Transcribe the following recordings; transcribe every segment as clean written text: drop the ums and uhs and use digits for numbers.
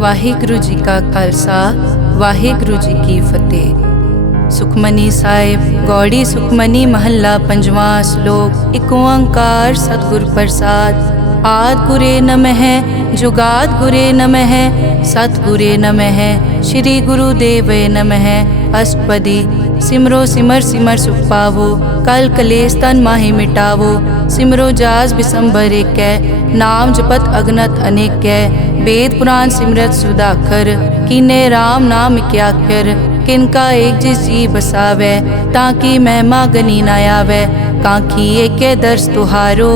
ਵਾਹਿਗੁਰੂ ਜੀ ਕਾ ਖਾਲਸਾ ਵਾਹਿਗੁਰੂ ਜੀ ਕੀ ਫਤਿਹ। ਸੁਖਮਨੀ ਸਾਹਿਬ ਗੌੜੀ ਸੁਖਮਨੀ ਮਹੱਲਾ ਪੰਜਵਾਂ ਸ਼ਲੋਕ। ਇੱਕ ਓੰਕਾਰ ਸਤਿਗੁਰ ਪ੍ਰਸਾਦ। ਆਦਿ ਗੁਰੇ ਨਮః ਜੁਗਾਦ ਗੁਰੇ ਨਮః ਸਤਿਗੁਰੇ ਨਮঃ ਸ਼੍ਰੀ ਗੁਰੂ ਦੇਵੇ ਨਮః। ਅਸ਼ਟਪਦੀ। ਸਿਮਰੋ ਸਿਮਰ ਸਿਮਰ ਸੁਖ ਪਾਵੋ ਕਲ ਕਲੇਸ਼ ਤਨ ਮਾਹਿ ਮਿਟਾਵੋ। ਸਿਮਰੋ ਜਾਸ ਬਿਸੰਬਰ ਏਕੈ ਨਾਮ ਜਪਤ ਅਗਨਤ ਅਨੇਕੈ। वेद पुराण सिमरत सुधाकर कीने राम नाम क्याकर। किनका एक जिस जी बसावै ताकि महिमा गनी न आवै। कांखी एके दर्श तुहारो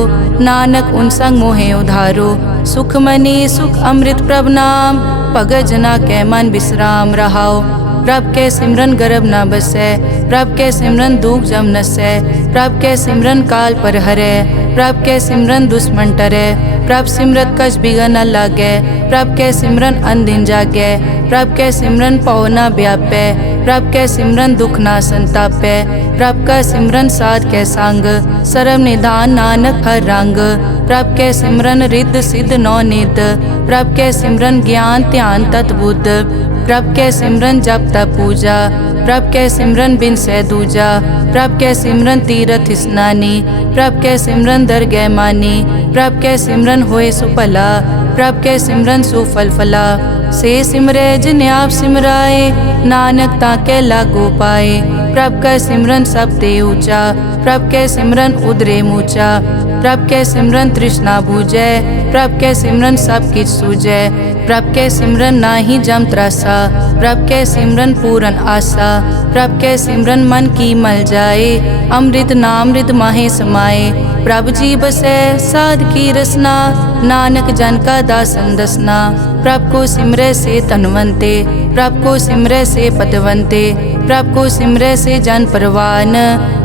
नानक उन संग मोहे उधारो। सुखमनी सुख अमृत प्रभ नाम भगत जना कै मन विश्राम रहाओ। प्रभ के सिमरन गर्भ न बसै प्रभ के सिमरन दुख जम नसै। प्रभ के सिमरन काल पर हरै प्रभ के सिमरन दुश्मन टरै। प्रभ सिमरत कछ बिगन न लागै प्रभ के सिमरन अनदिन जागै। प्रभ के सिमरन पौ न व्यापै प्रभ के सिमरन दुख न संतापै। प्रभ का सिमरन साध के संग सर्व निधान नानक हर रंग। प्रभ के सिमरन रिद्ध सिद्ध नौ निध प्रभ के सिमरन ज्ञान ध्यान तत् बुद्ध। प्रभ के सिमरन जप तप पूजा प्रभ के सिमरन बिन सै दूजा। प्रभ के सिमरन तीरथ स्नानी प्रभ के सिमरन दरगह मानी। प्रभ के सिमरन होए सुफला प्रभ के सिमरन सुफल फला। से सिमरै जिन आप सिमराए नानक ताके लागो पाए। प्रभ का सिमरन सब ते ऊंचा प्रभ के सिमरन उदरे मूचा। प्रभ के सिमरन तृष्णा बूझै प्रभ के सिमरन सब किछ सूझै। प्रभ के सिमरन नाही जम त्रासा प्रभ के सिमरन पूरन आसा। प्रभ के सिमरन मन की मल जाए अमृत नामृत माहे समाए। प्रभ जी बसै साध की रसना नानक जन का दासन दसना। प्रभ को सिमरै से तनवंते प्रभ को सिमरै से पतवंते। प्रभ को सिमरै से जन परवान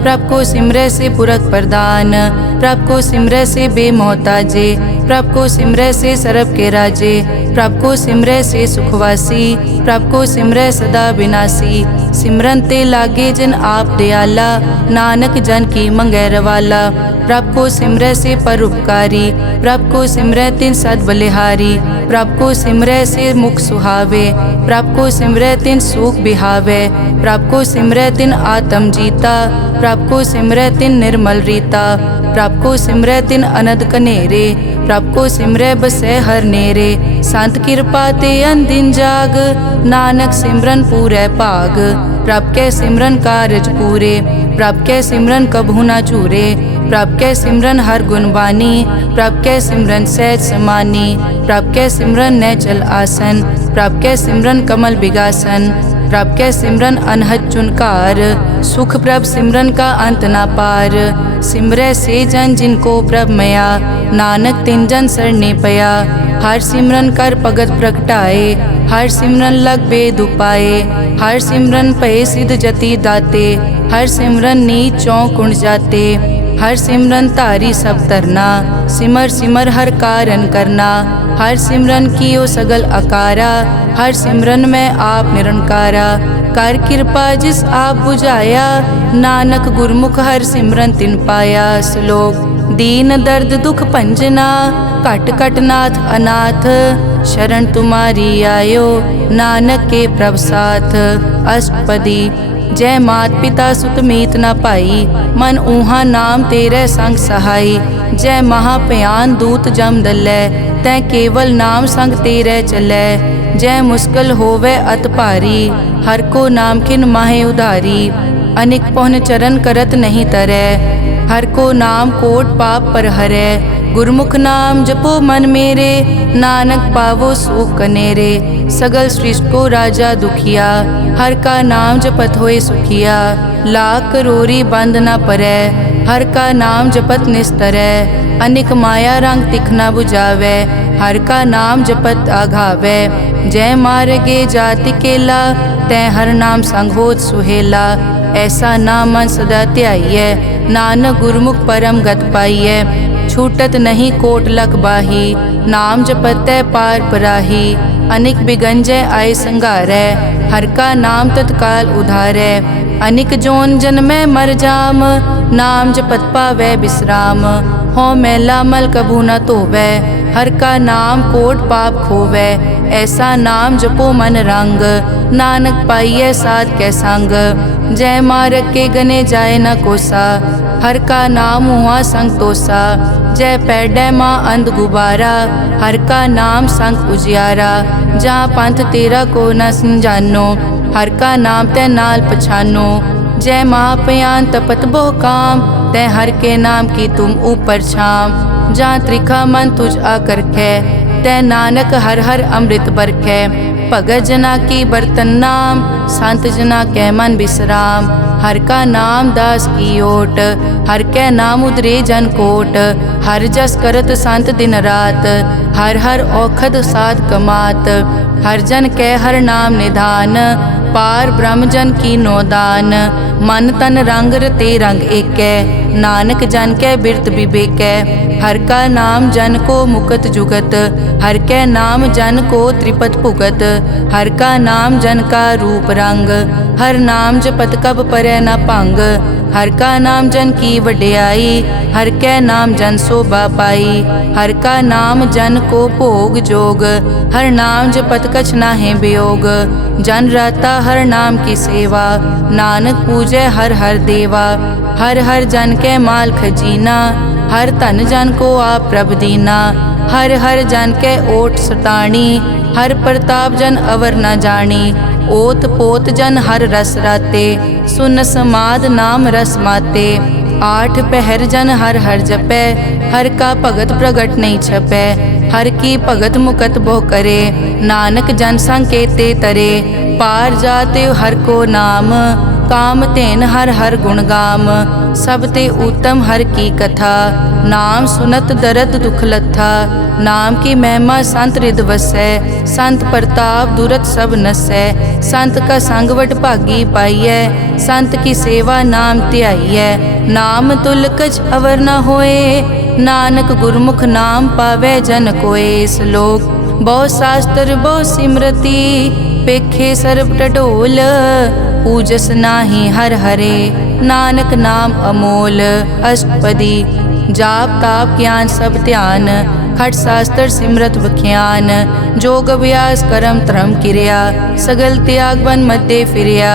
प्रभ को सिमरै से पुरख प्रदान। प्रभ को सिमरै से बेमोहताजे प्रभ को सिमरै से सरब के राजे। प्रभ को सिमरै से सुखवासी प्रभ को सिमरै सदा विनाशी। सिमरन ते लागे जिन आप दयाला नानक जन की मंगै रवाला। प्रभ को सिमरै से परोपकारी प्रभ को सिमरै तिन सद बलिहारी। प्रभ को सिमरै से मुख सुहावे प्रभ को सिमरै तिन सुख बिहावे। प्रभ को सिमरै तिन आत्म जीता प्रभ को सिमरै तिन निर्मल रीता। प्रभ को सिमरै तिन अनद कनेरे प्रभ को सिमरै बसै हर नेरे। संत कृपा ते अनदिन जाग नानक सिमरन पूरै भाग। प्रभ के सिमरन कारज पूरे प्रभ के सिमरन कबहू न चूरे। प्रभ के सिमरन हर गुणवानी प्रभ के सिमरन सहज समानी। प्रभ के सिमरन नैचल आसन प्रभ के सिमरन कमल बिगासन। प्रभ के सिमरन अनहद चुनकार सुख प्रभ सिमरन का अंत ना पार। सिमरै से जन जिनको प्रभ मया नानक तिन जन सरने पया। हर सिमरन कर भगत प्रगटाए हर सिमरन लग बेद उपाए। हर सिमरन पए सिद्ध जति दाते हर सिमरन नीच चौं कुंड जाते। हर सिमरन तारी सब तरना सिमर सिमर हर कारण करना। हर सिमरन कियो सगल अकारा हर सिमरन में आप निरंकारा। कर कृपा जिस आप बुझाया नानक गुरमुख हर सिमरन तिन पाया। श्लोक। दीन दर्द दुख भंजना घट घट नाथ अनाथ। शरण तुम्हारी आयो नानक के प्रभ साथ। अष्टपदी। जय मात पिता सुत मीत न पाई मन ऊहा नाम तेरे संग सहाई। जय महाभयान दूत जम दलै तै केवल नाम संग तेरे चलै। जय मुश्किल होवे अत भारी हर को नाम खिन माहे उधारी। अनिक पौन चरण करत नहीं तरै हर को नाम कोट पाप पर हरै। गुरमुख नाम जपो मन मेरे नानक पावो सुख कनेरे। सगल सृष्टि को राजा दुखिया हर का नाम जपत होए सुखिया। लाख करोरी बंद न परै हर का नाम जपत निस्तरै। अनिक माया रंग तिखना बुझावै हर का नाम जपत आघावै। जय मार्गे जाति केला तै हर नाम संग होत सुहेला। ऐसा नाम मन सदा ध्याइयै नानक गुरमुख परम गत पाइयै। छूटत नहीं कोट लख बाही नाम जपतै पार पराही। अनिक बिगंजय आय संघारै हर का नाम तत्काल उधारै। अनिक जोन जन्मै मर जाम नाम जपत पावै विश्राम। हों मैला मल कभू न धोवै। हर का नाम कोट पाप खोवै। ऐसा नाम जपो मन रंग, नानक पाइयै साध कै संग। जय मारग के गने जाए न कोसा, हर का नाम हुआ संग तोसा। जय पैडै माँ अंध गुबारा, हर का नाम संग उजियारा। जहाँ पंथ तेरा को न समझानो, हर का नाम तै नाल पछानो। जय महापयान तपत बहु काम, तै हर के नाम की तुम ऊपर छाम। जहाँ त्रिखा मन तुझ आकर कै, तै नानक हर हर अमृत बरखै। भगत जना की बर्तन नाम, संत जना कै मन विश्राम। हर का नाम दास की ओट, हर कै नाम उदरे जन कोट। हर जस करत संत दिन रात, हर हर औखद साध कमात। हर जन कै हर नाम निधान, पार ब्रह्म जन की नोदान। मन तन रंग रते रंग एकै, नानक जन कै बिरत विवेकै। हर का नाम जन को मुकत जुगत, हर कै नाम जन को त्रिपत भुगत। हर का नाम जन का रूप रंग, हर नाम जपत कब परै न भंग। हर का नाम जन की वड्याई, हर कै नाम जन शोभा पाई। हर का नाम जन को भोग जोग, हर नाम जपत कछ नाहि वियोग। जन राता हर नाम की सेवा, नानक पूजै हर हर देवा। हर हर जन कै माल खजीना, हर धन जन को आप प्रभ दीना। हर हर जन कै ओट सताणी, हर प्रताप जन अवर न जानी। ओत पोत जन हर रस राते, सुन समाद नाम रस माते। आठ पहर जन हर हर जपै, हर का भगत प्रगट नहीं छपै। हर की भगत मुकत बो करे, नानक जन संकेते तरे। पार जाते हर को नाम, काम तेन हर हर गुण गाम। सब ते उत्तम हर की कथा, नाम सुनत दर्द दुख लथा। नाम की महिमा संत रिद वसै, संत प्रताप दुरत सब नसै। संत का संग वड भागी पाइयै, संत की सेवा नाम ध्याइयै। नाम तुल कछ अवर न होए, नानक गुरमुख नाम पावै जन कोय। श्लोक बहु शास्त्र बहु सिमरति, पेखे सर्ब टडोल। पूजस नाही हर हरे, नानक नाम अमोल। अष्टपदी जाप ताप ज्ञान सब ध्यान, खट शास्त्र सिमरत बख्यान। जोग अभ्यास करम धर्म क्रिया, सगल त्याग बन मध्य फिरिया।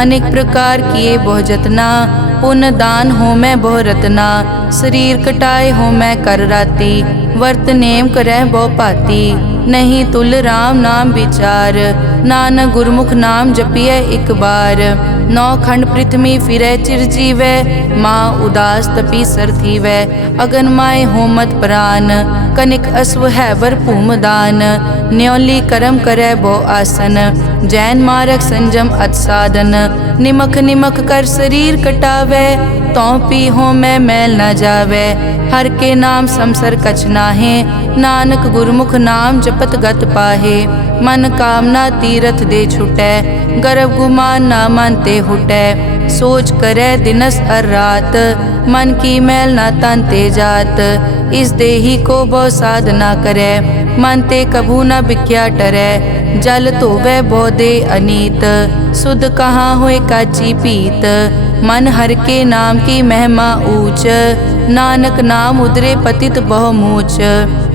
अनेक प्रकार किए बहु जतना, पुण्य दान हो मैं बहु रतना। शरीर कटाए हो मैं कर राती, वर्त नेम करह बहु पाती। नहीं तुल राम नाम विचार, नानक गुरमुख नाम जपिए एक बार। नौ खंड पृथ्वी फिरै चिर जीवै, माँ उदास तपी सर थीवै। अगन माय होमत प्राण, कनिक अश्व है वर भूमदान। न्योली करम करै बो आसन, जैन मारक संजम अत साधन। निमख निमख कर शरीर कटावै, तौ पी हो मैं मैल न जावै। हर के नाम समसर कछ नाहे, नानक गुरमुख नाम जपत गत पाहे। मन कामना तीरथ दे छुटै, गर्भ गुमान ना मन ते हुटै। सोच करे दिनस अर रात, मन की मैल ना तन ते जात। इस देही को बहु साधना करे, मन ते कभू न बिख्या टरै। जल धोवै बहु दे अनीत, सुध कहाँ होए काची पीत। मन हर के नाम की महिमा ऊंच, नानक नाम उदरे पतित बहु मूच।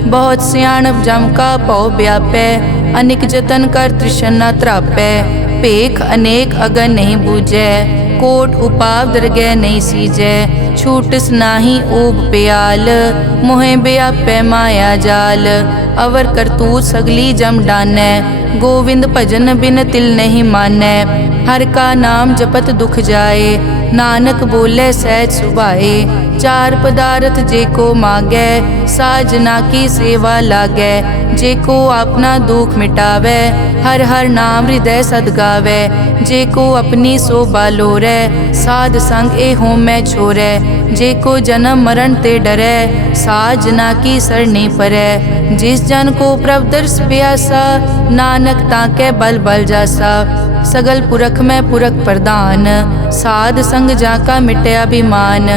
बहुत सियाणप जम का पौ व्यापै, अनिक जतन कर तृष्णा त्रापै। पेख अनेक अगन नहीं बूझै, कोट उपाव दरगह नहीं सीजै। छूटस नाही ऊब प्याल, मोहे व्यापै माया जाल। अवर करतूत सगली जम डानै, गोविंद भजन बिन तिल नहीं मानै। हर का नाम जपत दुख जाए, नानक बोले सहज सुभाए। चार पदार्थ जे को मांगै, साजना की सेवा लागै। जे को अपना दुख मिटावै, हर हर नाम हृदय सद गावै। जे को अपनी शोभा लोरै, साध संग ए होमै छोरै। जे को जन्म मरण ते डरै, साजना की सरनी परै। जिस जन को प्रभ दर्श प्यासा, नानक ताकै बल बल जासा। सगल पुरख में पुरख प्रधान, साध संग जाका मिटे अभिमान।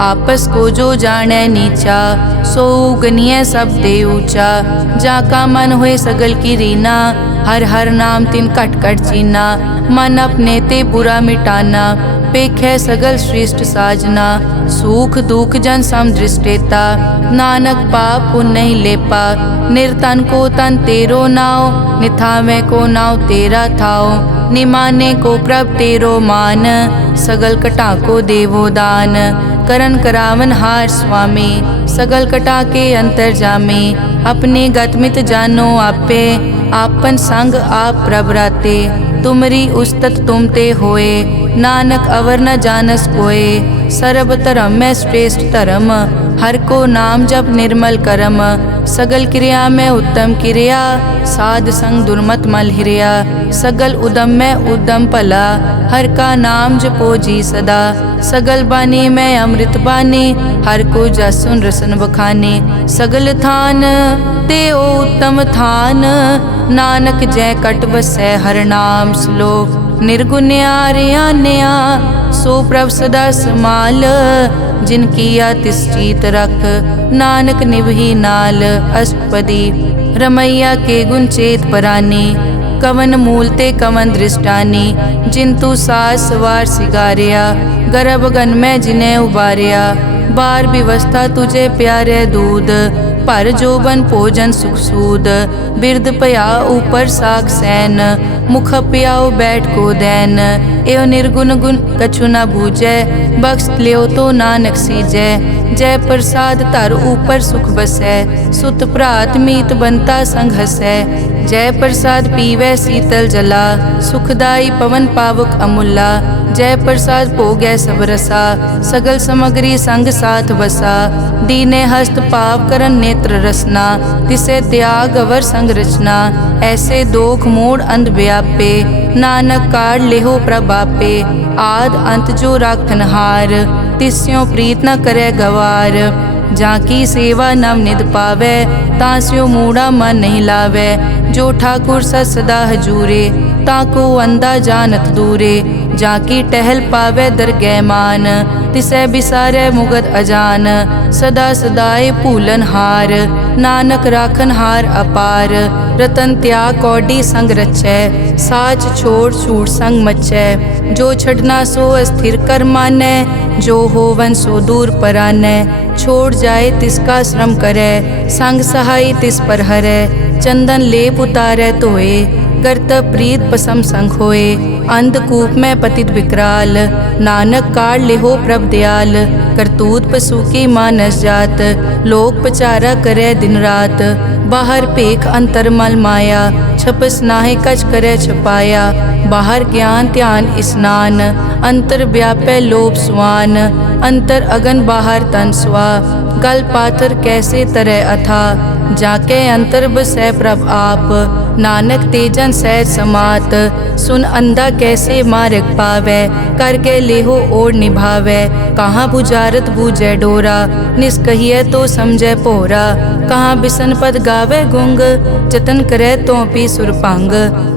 आपस को जो जाने नीचा, सो गनिय सब दे ऊंचा। जाका मन हुए सगल की रीना, हर हर नाम तिन कट कट चीना। मन अपने ते बुरा मिटाना, पेखै सगल श्रेष्ठ साजना, सुख दुख जन सम दृष्टेता, नानक पाप पुण्य नहीं लेपा, निर्तन को तन तेरो नाव, निथावे को नाव तेरा थाओ, निमाने को प्रभ तेरो मान, सगल कटा को देवो दान, करन करावन हार स्वामी, सगल कटा के अंतर जामे, अपने गतमित जानो आपे, आपन संग आप प्रभ राते, तुमरी उस्तत तुम ते होए, नानक अवर न जानस कोए, सर्ब धर्म में श्रेष्ठ धर्म, हर को नाम जप निर्मल करम, सगल क्रिया में उत्तम क्रिया, साध संग दुर्मत मल हिरिया, सगल उदम में उद्दम भला, हर का नाम जपो जी सदा, सगल बानी में अमृत बानी, हर को जस सुन रसन बखाने, सगल थान देओ उत्तम थान, नानक जय कट बसै हर नाम श्लोक, निर्गुण्या रियान्या सो प्रभ सदा समाल, जिनकी तिस चीत रख, नानक निभही नाल, अष्टपदी रमैया के गुण चेत परानी, कवन मूलते कवन दृष्टानी, जिंतु सास वार सिगारिया, गर्भ गन में जिन्हें उबारिया, बार व्यवस्था तुझे प्यारे दूध, पर जोबन भोजन सुख सूद, बिरद पया ऊपर साख सैन, मुख पियाओ बैठ को दैन, एव निर्गुण गुण कछु न बूझै, बख्श लियो तो नानक सीजै, जय प्रसाद धर ऊपर सुख बसै, सुत भ्रात मीत बनता संग हसै, जय प्रसाद पीवै शीतल जला, सुखदाई पवन पावक अमूला, जय प्रसाद भोगै सब रसा, सगल समग्री संग साथ बसा, दीने हस्त पाव करन नेत्र रसना, तिसे त्याग अवर संग रचना, ऐसे दोख मूढ़ अंध व्यापे, नानक काढ़ लेहो प्रभापे, आद अंत जो राखन हार, तिस्यों प्रीत न करे गवार, जाकी सेवा नव निध पावै, तास्यो मूढ़ा मन नहीं लावै, जो ठाकुर सदा हजूरे, ताको अंधा जानत दूरे, जाकी टहल पावै दरगह मान, तिसै बिसारै मुगद अजान, सदा सदाए भूलन हार, नानक राखन हार अपार, रतन त्याग कौडी संग रचै, साच छोड़ छूट संग मचै, जो छड़ना सो अस्थिर कर मानै, जो होवन सो दूर परानै, छोड़ जाए तिसका श्रम करै, संग सहाय तिस पर हरै, चंदन लेप उतारै धोए, गर्त प्रीत पसम संग होए, अंधकूप में पतित विकराल, नानक काढ़ लेहो प्रभ दयाल, करतूत पशु की मानस जात, लोक पचारा करे दिन रात, बाहर पेख अंतर मल माया, छपस नाहे कच करे छपाया, बाहर ज्ञान ध्यान स्नान, अंतर व्यापै लोभ स्वान, अंतर अगन बाहर तन स्वा, गल पाथर कैसे तरह अथा, जाके अंतर बसै प्रभ आप, नानक तेजन सहज समात, सुन अंधा कैसे मार्ग पावै, करके लेहो ओर निभावै, कहाँ बुझारत बूझै डोरा, निष्कहिए तो समझै पोरा, कहाँ बिसन पद गावे गुंग, जतन करे तो पी सुरपांग,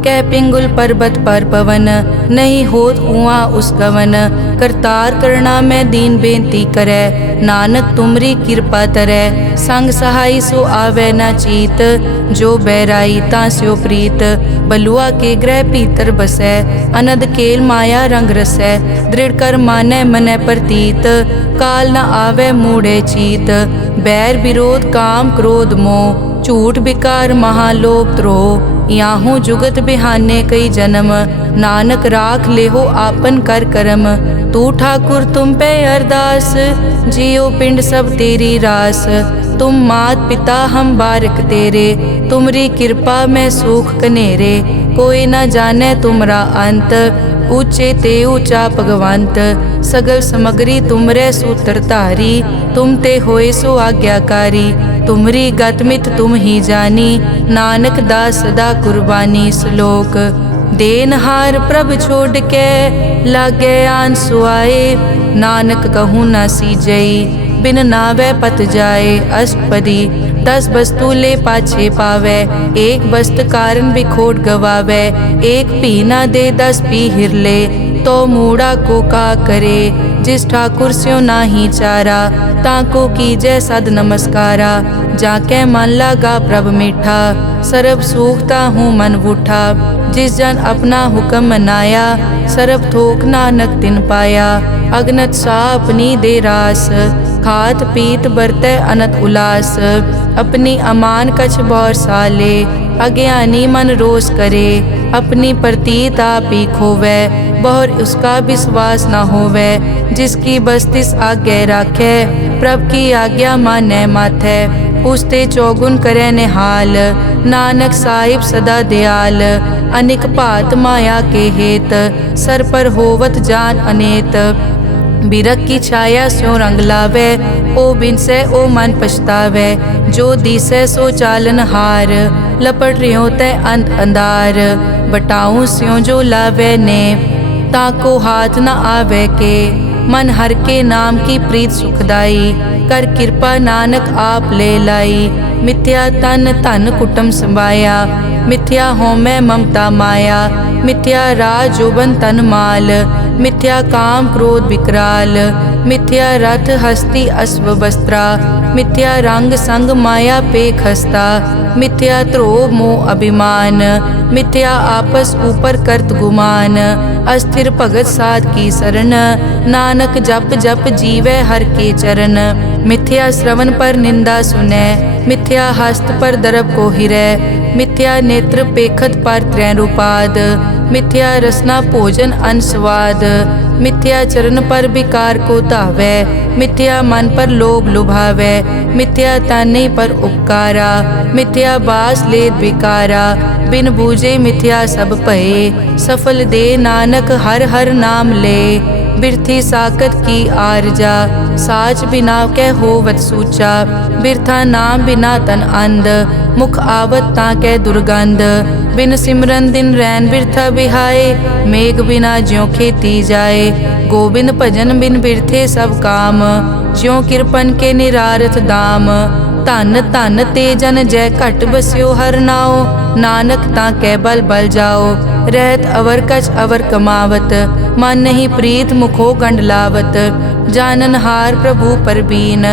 कह पिंगुल पर्वत पर पवन, नहीं होत कुआं उस गवन, करतार करना में दीन बेनती करे, नानक तुमरी कृपा तरै, संग सहाय सो आवे न चीत, जो बैराई तास्यो प्रीत, बलुआ के ग्रह पीतर बसै, अनद केल माया रंग रसै, दृढ़ कर मानै मनै प्रतीत, काल न आवे मूढ़े चीत, बैर विरोध काम क्रोध मोह, झूठ विकार महालोभ द्रोह, याहू जुगत बिहाने कई जन्म, नानक राख लेहो आपन कर करम, तू ठाकुर तुम पे अरदास, जियो पिंड सब तेरी रास, तुम मात पिता हम बारिक तेरे, तुमरी कृपा में सुख कनेरे, कोई न जाने तुमरा अंत, ऊंचे ते ऊंचा भगवंत, सगल समग्री तुमरे सूत्र धारी, तुम ते होए सो आज्ञाकारी, तुमरी गतमित तुम ही जानी, नानक दास सदा कुर्बानी। श्लोक देनहार प्रभ छोड़ के लागे आन सुआए, नानक कहूँ न सीजई बिन नावे पत जाए। अष्टपदी 10 वस्तु ले पाछे पावे, एक वस्त कारण बिखोट गवावे, एक पी न दे 10 पी हिरले, तो मूढ़ा को का करे, जिस ठाकुर स्यों नाही चारा, ताको कीजै सद नमस्कारा, जाके मन लगा प्रभ मीठा, सर्ब सूखता हूँ मन बूठा, जिस जन अपना हुक्म मनाया, सरब थोक नानक तिन पाया। अगनत सा अपनी दे रास, खात पीत बरतै अनत उलास। अपनी अमान कछ बौर साले, अज्ञानी मन रोष करे। अपनी प्रतीत आप ही खोवै, बहुर उसका विश्वास न होवै। जिसकी बस्तिस आज्ञा राखै, प्रभ की आज्ञा मानै माथै। उसते चौगुन करे निहाल, नानक साहिब सदा दयाल। अनिक भात माया के हेत, सर पर होवत जान अनेत। बिरख की छाया स्यों रंग लावै, ओ बिनसै ओ मन पछतावै। जो दिसै सो चालन हार, लपट रियो तै अंत अंधार। बटाऊं स्यों जो लावै ने, ताको हाथ न आवे के। मन हर के नाम की प्रीत सुखदाई, कर कृपा नानक आप ले लाई। मिथ्या तन धन कुटुम संभाया, मिथ्या होमै ममता माया। मिथ्या राज जोबन तन माल, मिथ्या काम क्रोध विकराल। मिथ्या रथ हस्ती अश्व वस्त्रा, मिथ्या रंग संग माया पे खस्ता। मिथ्या ध्रोह मोह अभिमान, मिथ्या आपस ऊपर करत गुमान। अस्थिर भगत साध की शरण, नानक जप जप जीवै हर के चरण। मिथ्या श्रवण पर निंदा सुनै, मिथ्या हस्त पर दरब को हिरै। मिथ्या नेत्र पेखत पर त्रैरूपाद, मिथ्या रसना भोजन अनस्वाद। मिथ्या चरण पर विकार को धावै, मिथ्या मन पर लोभ लुभावै। मिथ्या ताने पर उपकारा, मिथ्या बास लेत विकारा। बिन बूझे मिथ्या सब भये, सफल दे नानक हर हर नाम ले। बिरथी साकत की आरजा, साच बिना कै होवत सूचा। बिरथा नाम बिना तन अंध, मुख आवत ताकै दुर्गंध। बिन सिमरन दिन रैन बिरथा बिहाए, मेघ बिना ज्यों खेती जाए। गोबिंद भजन बिन बिरथे सब काम, ज्यों किरपन के निरारथ दाम। धन धन ते जन जय घट बस्यो हर नाओ, नानक ताकै बल बल जाओ। रहत अवर कछ अवर कमावत, मन नहीं प्रीत मुखो गंड लावत। जानन हार प्रभु परबीन,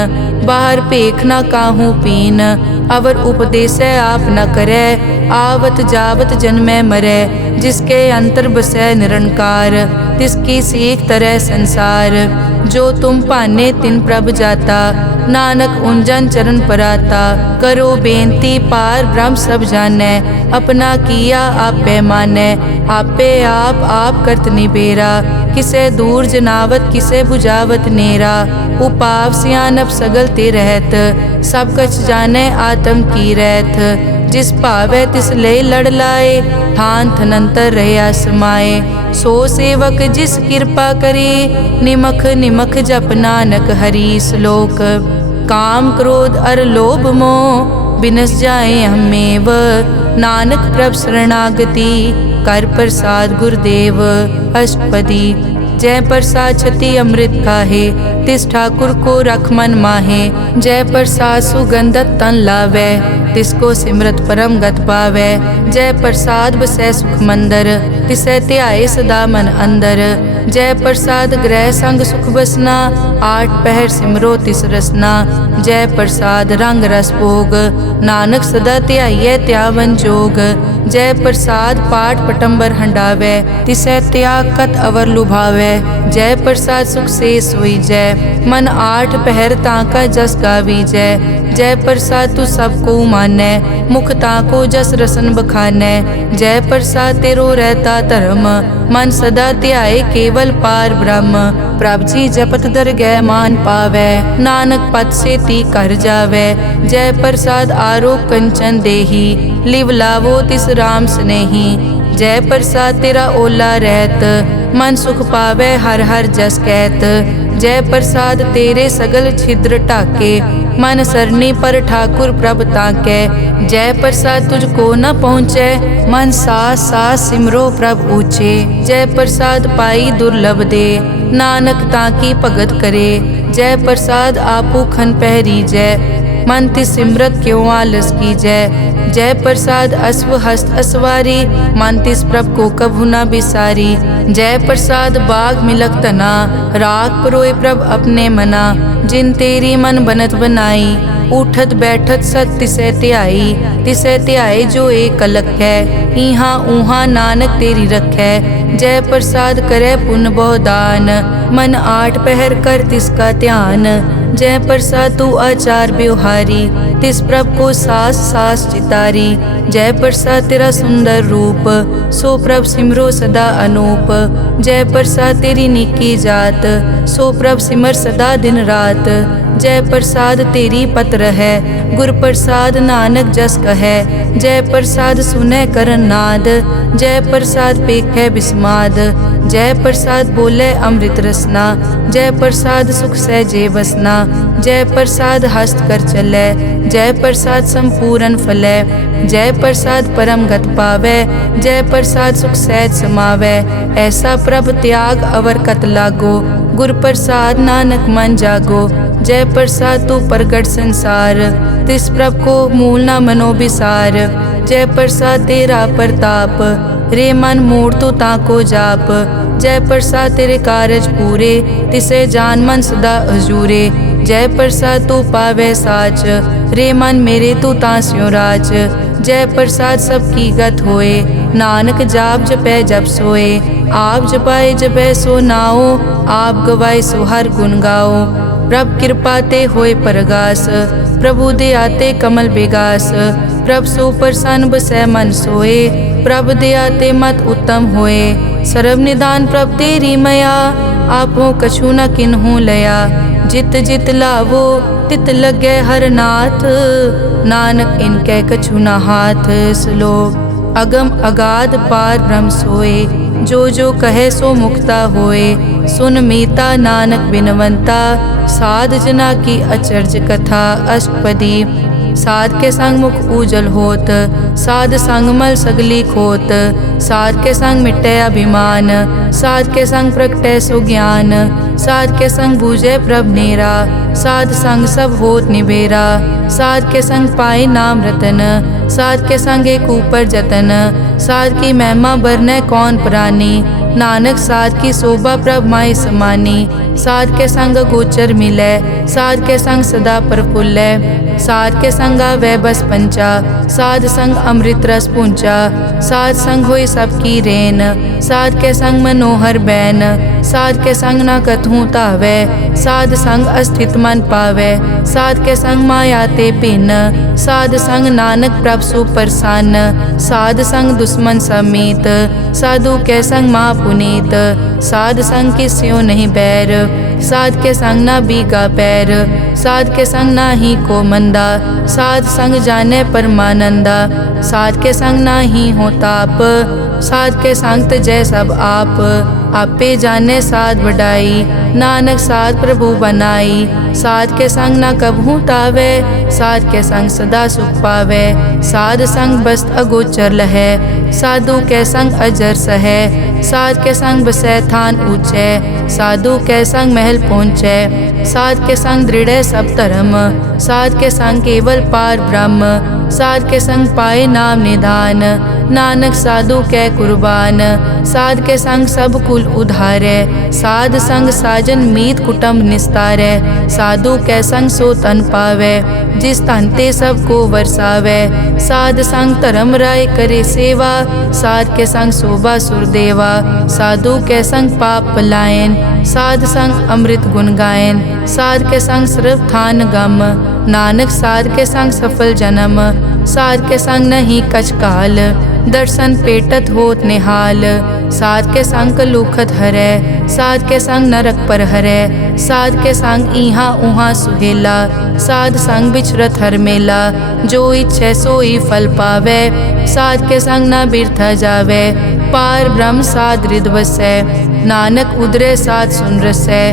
बाहर पेख न काहू पीन। अवर उपदेसै आप न करै, आवत जावत जन्मै मरै। जिसके अंतर बसै निरंकार, तिसकी सीख तरह संसार। जो तुम भाने तिन प्रभ जाता, नानक उंजन चरण पराता। करो बेनती पार ब्रह्म सब जानै, अपना किया आपे मानै। आपे आप करत निबेरा, किसे दूर जनावत किसे बुझावत नेरा। उपाव सियानप सगल ते रहत, सब कछ जानै आत्म की रहत। जिस भावै तिस ले लड़ लाए, थान थनंतर रहया समाए। सो सेवक जिस कृपा करे, निमख निमख जप नानक हरि श्लोक। काम क्रोध अर लोभ मोह, बिनस जाए हमेव। नानक प्रभ शरणागति, कर प्रसाद गुरुदेव। अष्टपदी। जय प्रसाद छति अमृत खाहे, तिस ठाकुर को रख मन माहे। जय प्रसाद सुगंधत तन लावै, तिसको सिमरत परम गत पावै। जय प्रसाद बसै सुख मंदर, तिसै ध्याए सदा मन अंदर। जय प्रसाद ग्रह संग सुख बसना, आठ पहर सिमरो तिस रसना। जय प्रसाद रंग रस भोग, नानक सदा ध्याइयै त्यावन जोग। जय प्रसाद पाठ पटंबर हंडावै, तिसै त्याग कत अवर लुभावै। जय प्रसाद सुख से सोई जय, मन आठ पहर ताका जस गावी जय। जय प्रसाद तू सबको मानै, मुख ताको जस रसन बखानै। जय प्रसाद तेरो रहता धर्म, मन सदा ध्याए केवल पार ब्रह्म। प्रभ जी जपत दरगह मान पावै, नानक पद से ती कर जावै। जय प्रसाद आरोग कंचन देही, लिव लावो तिस राम स्नेही। जय प्रसाद तेरा ओला रहत, मन सुख पावै हर हर जस कहत। जय प्रसाद तेरे सगल छिद्र ढाके, मन सरनी पर ठाकुर प्रभ ताकै। जय प्रसाद तुझको न पहुँचै, मन सास सास सिमरो प्रभ ऊँचे। जय प्रसाद पाई दुर्लभ दे, नानक ताकी भगत करे। जय प्रसाद आपू खन पहरी जय, मन तिस सिमरत क्यों आलस की जय। जय प्रसाद अश्व हस्त असवारी, मन तिस प्रभ को कभु न बिसारी। जय प्रसाद बाग मिलक तना, राख परोए प्रभ अपने मना। जिन तेरी मन बनत बनाई, उठत बैठत सत तिसै ध्याई जो एक अलख है। इहाँ ऊहाँ नानक तेरी रखै, जय प्रसाद करे पुन बहुदान। मन आठ पहर कर तिसका ध्यान, जय प्रसाद तू आचार व्यवहारी। तिस प्रभ को सास सास चितारी, जय प्रसाद तेरा सुंदर रूप। सो प्रभ सिमरो सदा अनूप, जय प्रसाद तेरी निकी जात। सो प्रभ सिमर सदा दिन रात, जय प्रसाद तेरी पत्र है। गुर प्रसाद नानक जस कहे, जय प्रसाद सुनै करन नाद। जय प्रसाद पेखै बिस्माद, जय प्रसाद बोले अमृत रसना। जय प्रसाद सुख सहजे बसना, जय प्रसाद हस्त कर चलै। जय प्रसाद संपूर्ण फलै, जय प्रसाद परम गत पावै। जय प्रसाद सुख सहज समावै, ऐसा प्रभ त्याग अवर कत लागो। गुर प्रसाद नानक मन जागो, जय प्रसाद तू प्रगट संसार। तिस प्रभ को मूल न मनो बिसार, जय प्रसाद तेरा प्रताप। रे मन मूड तू ताको जाप, जय प्रसाद तेरे कारज पूरे। तिसे जान मन सदा हजूरे, जय प्रसाद तू पावे साच। रे मन मेरे तू तास्यों राज, जय प्रसाद सबकी गत होए। नानक जाप जपै जप सोए, आप जपाए जपै सो नाओ। आप गवाए सो हर गुण गाओ, प्रभ कृपा ते होए परगास। प्रभु दे आते कमल बेगास, प्रभ सो प्रसन्न बसै मन सोए। प्रभ दे आते मत उत्तम होए, सर्व निदान प्रभ तेरी मया। आपो कछु न किन्हू लया, जित जित लावो तित लगे हर नाथ। नानक इनके कछु न हाथ। श्लोक अगम अगाध पार ब्रह्म सोए, जो जो कहे सो मुक्ता होए। सुन मीता नानक बिनवंता, साध जना की अचर्ज कथा। अष्टपदी साध के संग मुख उजल होत, साध संग मल सगली खोत। साध के संग मिटै अभिमान, साध के संग प्रगटै सो ज्ञान। साध के संग बूझे प्रभ नेरा, साध संग सब होत निबेरा। साध के संग पाए नाम रतन, साध के संग एक ऊपर जतन। साध की महिमा बरनै कौन प्राणी, नानक साध की शोभा प्रभ माई समानी। साध के संग गोचर मिलै, साध के संग सदा प्रफुल्लै। साध के संग आवे बस पंचा, साध संग अमृत रस पूंचा। साध संग होई सबकी रेन, साध के संग मनोहर बैन। साध के संग न कथूं तावै, साध संग अस्थित मन पावै। साध के संग माया ते भिन्न, साध संग नानक प्रभ सो प्रसन्न। साध संग दुश्मन समीत, साधु के संग माँ पुनीत। साध संग किस्यों नहीं बैर, साध के संग ना बीगा पैर। साध के संग ना ही को मंदा, साध संग जाने परमानंदा। साध के संग ना ही हो ताप, साध के संग तजै सब आप। आपे जाने साध बढ़ाई, नानक साध प्रभु बनाई। साध के संग ना कबहू तावै, साध के संग सदा सुख पावै। साध संग बस्त अगोचर लहै, साधु के संग अजर सहै। साध के संग बसै थान ऊंचै, साधु के संग महल पहुँचै। साध के संग दृढ़ सब धर्म, साध के संग केवल पार ब्रह्म। साध के संग पाए नाम निधान, नानक साधु कै कुर्बान। साध के संग सब कुल उधारै, साध संग साजन मीत कुटुंब निस्तारै। साधु कै संग सो तन पावै, जिस तन ते सब को वरसावै। साध संग धर्म राय करे सेवा, साध के संग शोभा सुरदेवा। साधु के संग पाप पलायन, साध संग अमृत गुण गायन। साध के संग सर्व थान गम, नानक साध के संग सफल जन्म। साध के संग नहीं कछ काल, दर्शन पेटत होत निहाल। साध के संग कलुखत हरै, साध के संग नरक पर हरै। साध के संग इहाँ उहाँ सुहेला, साध संग बिचरत हर मेला। जो इच्छै सोई फल पावै, साध के संग न बिरथा जावै। पार ब्रह्म साध हृद वसै, नानक उदरे साध सुन रसै।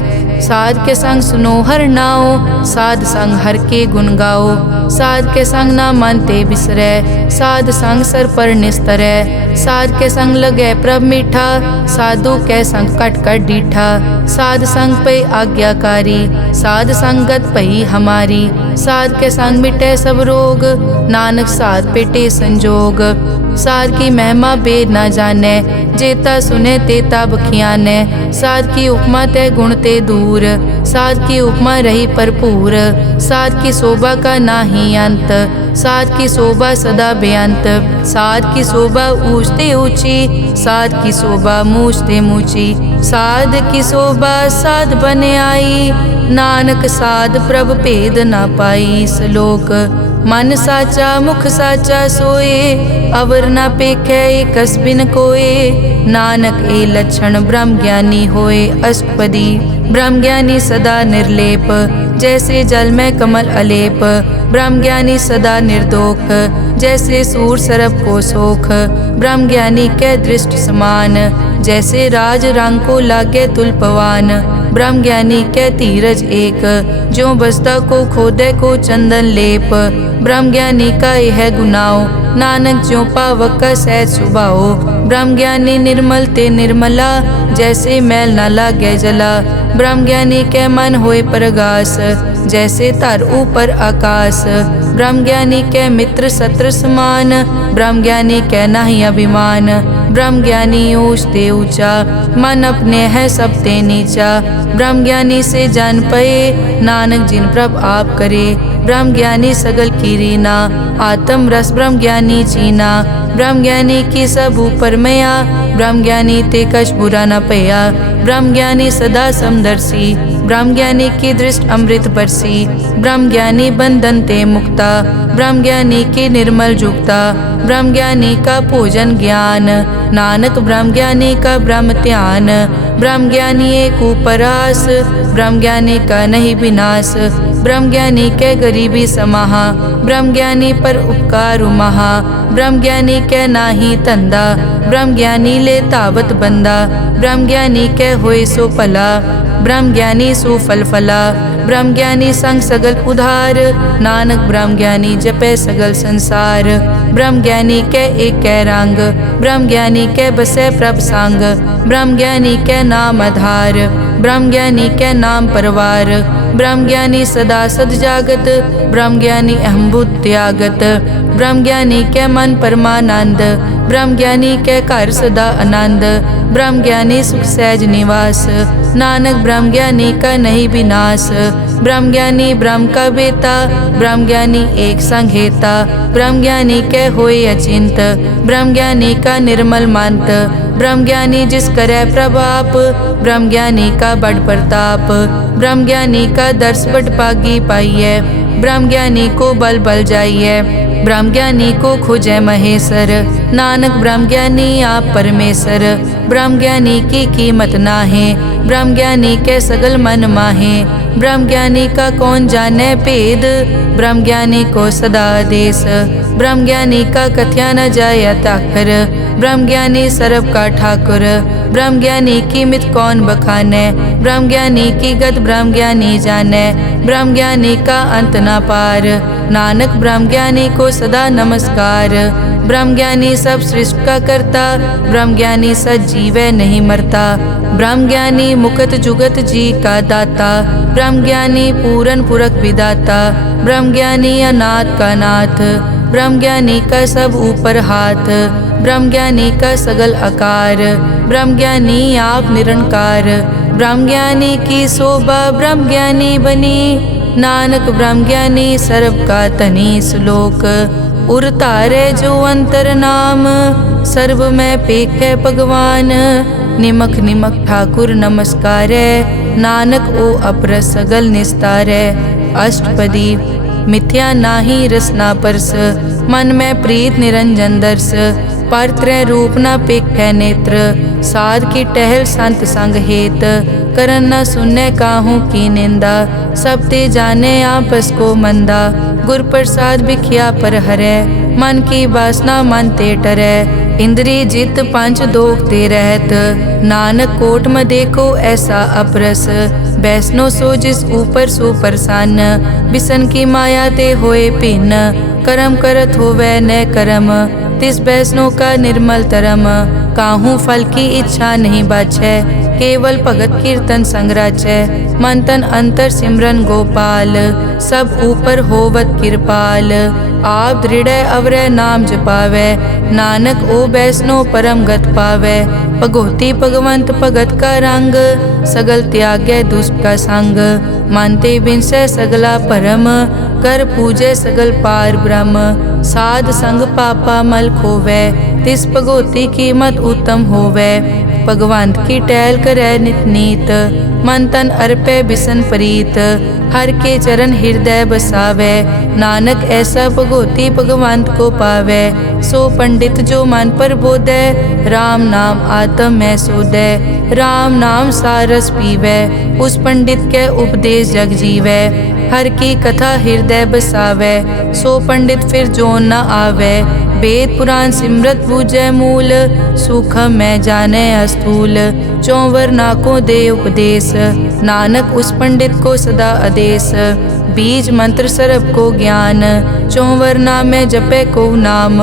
साध के संग सुनो हर नाओ, साध संग हर के गुण गाओ। साध के संग ना मन ते बिसरै, साध संग सर पर निस्तरै। साध के संग लगै प्रभ मीठा, साधु के संग कट कट डीठा। साध संग पे आज्ञाकारी, साध संगत पई हमारी। साध के संग मिटे सब रोग, नानक साध पेटे संजोग। साध की महिमा बेद ना जाने, जेता सुने तेता बखियाने। साध की उपमा ते गुण ते दूर, साध की उपमा रही भरपूर। साध की शोभा का नाही अंत, साध की शोभा सदा बेअंत। साध की शोभा ऊंच ते ऊंची, साध की शोभा मूछ ते मूची। साध की शोभा साध बने आई, नानक साध प्रभ भेद ना पाई। श्लोक मन साचा मुख साचा सोए, अवर ना पेखै एकस बिन कोए। नानक ए लक्षण ब्रह्म ज्ञानी होए। अष्टपदी ब्रह्म ज्ञानी सदा निर्लेप, जैसे जल में कमल अलेप। ब्रह्म ज्ञानी सदा निर्दोख, जैसे सूर सरप को सोख। ब्रह्म ज्ञानी कै दृष्ट समान, जैसे राज रंग को लागे तुलपवान। ब्रह्म ज्ञानी कै धीरज एक, जो बसता को खोदे को चंदन लेप। ब्रह्म ज्ञानी का यह गुनाओ, नानक ज्यों पावक का सहज सुभाओ। ब्रह्म ज्ञानी निर्मल ते निर्मला, जैसे मैल न लागे जला। ब्रह्म ज्ञानी के मन होए प्रगास, जैसे धर ऊपर आकाश। ब्रह्म ज्ञानी के मित्र शत्रु समान, ब्रह्म ज्ञानी के नाही अभिमान। ब्रह्म ज्ञानी ऊंच ते ऊंचा, मन अपने है सब ते नीचा। ब्रह्म ज्ञानी से जान पए, नानक जिन प्रभ आप करे। ब्रह्म ज्ञानी सगल की रीना, आत्म रस ब्रह्म ज्ञानी चीना। ब्रह्म ज्ञानी की सब ऊपर मया, ब्रह्म ज्ञानी ते कछ बुरा न पया। ब्रह्म ज्ञानी सदा समदर्शी, ब्रह्म ज्ञानी की दृष्टि अमृत बरसी। ब्रह्म ज्ञानी बंधन ते मुक्ता, ब्रह्म ज्ञानी की निर्मल जुक्ता। ब्रह्म ज्ञानी का भोजन ज्ञान, नानक ब्रह्म ज्ञानी का ब्रह्म ध्यान। ब्रह्म ज्ञानी एक उपरास, ब्रह्म ज्ञानी का नहीं विनाश। ब्रह्म ज्ञानी के गरीबी समाहा, ब्रह्म ज्ञानी पर उपकार महा। ब्रह्म ज्ञानी के नाही धंधा, ब्रह्म ज्ञानी ले तावत बंदा। ब्रह्म ज्ञानी के होए सो भला, ब्रह्म ज्ञानी सुफल फला। ब्रह्म ज्ञानी संग सगल उधार, नानक ब्रह्म ज्ञानी जपे सगल संसार। ब्रह्म ज्ञानी के एक कै रंग, ब्रह्म ज्ञानी के बसे प्रभ संग। ब्रह्म ज्ञानी के नाम आधार, ब्रह्म ज्ञानी के नाम परवार। ब्रह्म ज्ञानी सदा सद जागत, ब्रह्म ज्ञानी अहम बुद्धि त्यागत। ब्रह्म ज्ञानी के मन परमानंद, ब्रह्म ज्ञानी के घर सदा आनंद। ब्रह्म ज्ञानी सुख सहज निवास, नानक ब्रह्म ज्ञानी का नहीं विनाश। ब्रह्म ज्ञानी ब्रह्म का बेता, ब्रह्म ज्ञानी एक संग हेता। ब्रह्म ज्ञानी के होए अचिंत, ब्रह्म ज्ञानी का निर्मल मंत। ब्रह्म ज्ञानी जिस करे प्रभाप, ब्रह्म ज्ञानी का बड़ प्रताप। ब्रह्म ज्ञानी का दर्श बड़ पागी पाइए, ब्रह्म ज्ञानी को बल बल जाइए। ब्रह्म ज्ञानी को खोजे महेश्वर, नानक ब्रह्म ज्ञानी आप परमेश्वर। ब्रह्म ज्ञानी की कीमत नाहे, ब्रह्म ज्ञानी के सगल मन माहे। ब्रह्म ज्ञानी का कौन जाने भेद, ब्रह्म ज्ञानी को सदा आदेश। ब्रह्म ज्ञानी का कथ्या न जाया ताखर, ब्रह्म ज्ञानी सर्व का ठाकुर। ब्रह्म ज्ञानी की मित कौन बखाने, ब्रह्म ज्ञानी की गत ब्रह्म ज्ञानी जाने। ब्रह्म ज्ञानी का अंत न पार, नानक ब्रह्म ज्ञानी को सदा नमस्कार। ब्रह्म ज्ञानी सब सृष्टि का करता, ब्रह्म ज्ञानी सजीवै नहीं मरता। ब्रह्म ज्ञानी मुकत जुगत जी का दाता, ब्रह्म ज्ञानी पूरन पुरख विदाता। ब्रह्म ज्ञानी अनाथ का नाथ, ब्रह्म ज्ञानी का सब ऊपर हाथ। ब्रह्म ज्ञानी का सगल आकार, ब्रह्म ज्ञानी आप निरंकार। ब्रह्म ज्ञानी की शोभा ब्रह्म ज्ञानी बनी, नानक ब्रह्म ज्ञानी सर्व का धनी। श्लोक उर तारे जो अंतर नाम, सर्व में पेखे भगवान। निमक निमक ठाकुर नमस्कारे, नानक ओ अपर सगल निस्तारे। अष्टपदी मिथ्या नाही रसना परस, मन में प्रीत निरंजन दर्श। पर त्रय रूप न पेखे नेत्र, साध की टहल संत संग हेत। करन न सुनने काहू की निंदा, सब ते जाने आपस को मंदा। गुर प्रसाद बिखिया पर हरै, मन की वासना मन ते टरै। इंद्री जित पंच दोख ते रहत, नानक कोट में देखो ऐसा अपरस। वैष्णो सो जिस ऊपर सो प्रसन्न, बिसन की माया ते होए भिन्न। कर्म करत होवे न कर्म, तिस वैष्णो का निर्मल तरम। काहू फल की इच्छा नहीं बाछै, केवल भगत कीर्तन संग्राचै। मन तन अंतर सिमरन गोपाल, सब ऊपर होवत कृपाल। आप दृढ़ अवरै नाम जपावै, नानक ओ बैसनो परम गत पावै। भगोती भगवंत भगत का रंग, सगल त्यागै दुष्ट का संग। मानते बिनसै सगला भरम, कर पूजै सगल पार ब्रह्म। साध संग पापा मल खोवै, तिस भगोती की मत उत्तम होवै। भगवंत की टहल करै नित नीत, मन तन अर्पै बिसन प्रीत। हर के चरण हृदय बसावै, नानक ऐसा भगोती भगवंत को पावै। सो पंडित जो मन पर बोधै, राम नाम आत्म में सोधै। राम नाम सारस पीवै, उस पंडित के उपदेश जग जीवै। हर की कथा हृदय बसावै, सो पंडित फिर जोन न आवै। वेद पुराण सिमरत बूझै मूल, सूखम में जाने अस्थूल। चौवर ना को दे उपदेश, नानक उस पंडित को सदा आदेश। बीज मंत्र सरब को ज्ञान, चौवर ना में जपे को नाम।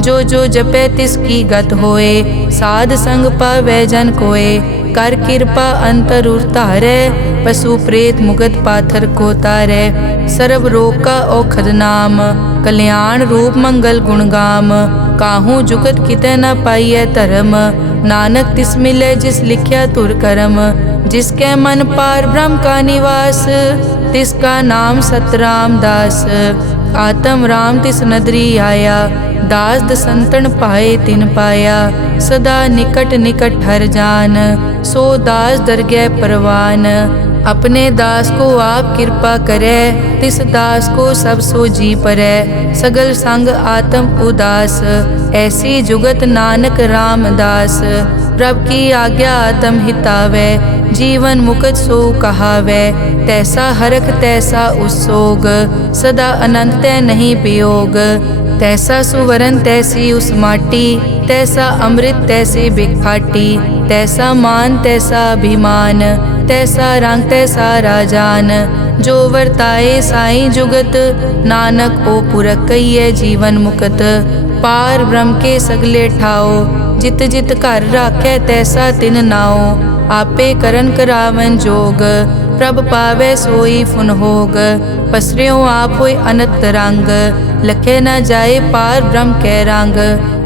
जो जो जपे तिसकी गत होए, साध संग पावै जन कोए। कर कृपा अंतर उतारै, पशु प्रेत मुगत पाथर को तारै। सर्व रोग का औखद नाम, कल्याण रूप मंगल गुणगाम। काहू जुगत कितै न पाइयै धर्म, नानक तिस मिलै जिस लिख्या तुर करम। जिसके मन पार ब्रह्म का निवास, तिसका नाम सतराम दास। आत्म राम तिस नदरी आया, दास दसंतन पाए तिन पाया। सदा निकट निकट हर जान, सो दास दरगह परवान। अपने दास को आप कृपा करे, तिस दास को सब सो जी परै। सगल संग आत्म उदास, ऐसी जुगत नानक रामदास। प्रभ की आज्ञा आत्म हितावै, जीवन मुकत सो कहावै। तैसा हरख तैसा उसोग, सदा अनंत तै नहीं वियोग। तैसा सुवरन तैसी उस माटी, तैसा अमृत तैसे बिखाटी। तैसा मान तैसा अभिमान, तैसा रंग तैसा राजान। जो वर्ताए साई जुगत, नानक ओ पुरख कहिए जीवन मुकत। पार ब्रह्म के सगले ठाओ, जित जित घर राखै तैसा तिन नाओ। आपे करन करावन जोग, प्रभ पावै सोई फुन होग। पसरियों आप होय अनंत रंग, लखे न जाए पार ब्रह्म कै रंग।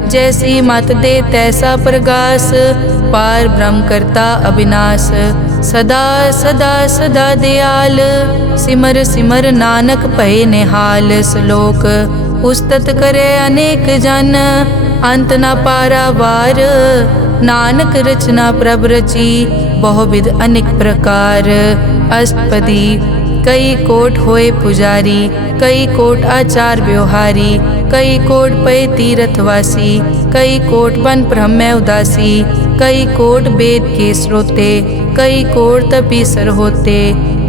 जैसी मत दे तैसा प्रगास, पार ब्रह्म करता अविनाश। सदा सदा सदा दयाल, सिमर सिमर नानक भय निहाल। श्लोक उस्तत करे अनेक जन, अंत न पारावार। नानक रचना प्रभ रची, बहुविध अनेक प्रकार। अष्टपदी कई कोट होए पुजारी, कई कोट आचार व्यवहारी। कई कोट पय तीर्थवासी, कई कोट बन ब्रह्म उदासी। कई कोट वेद के स्रोते, कई कोट तपीसर होते।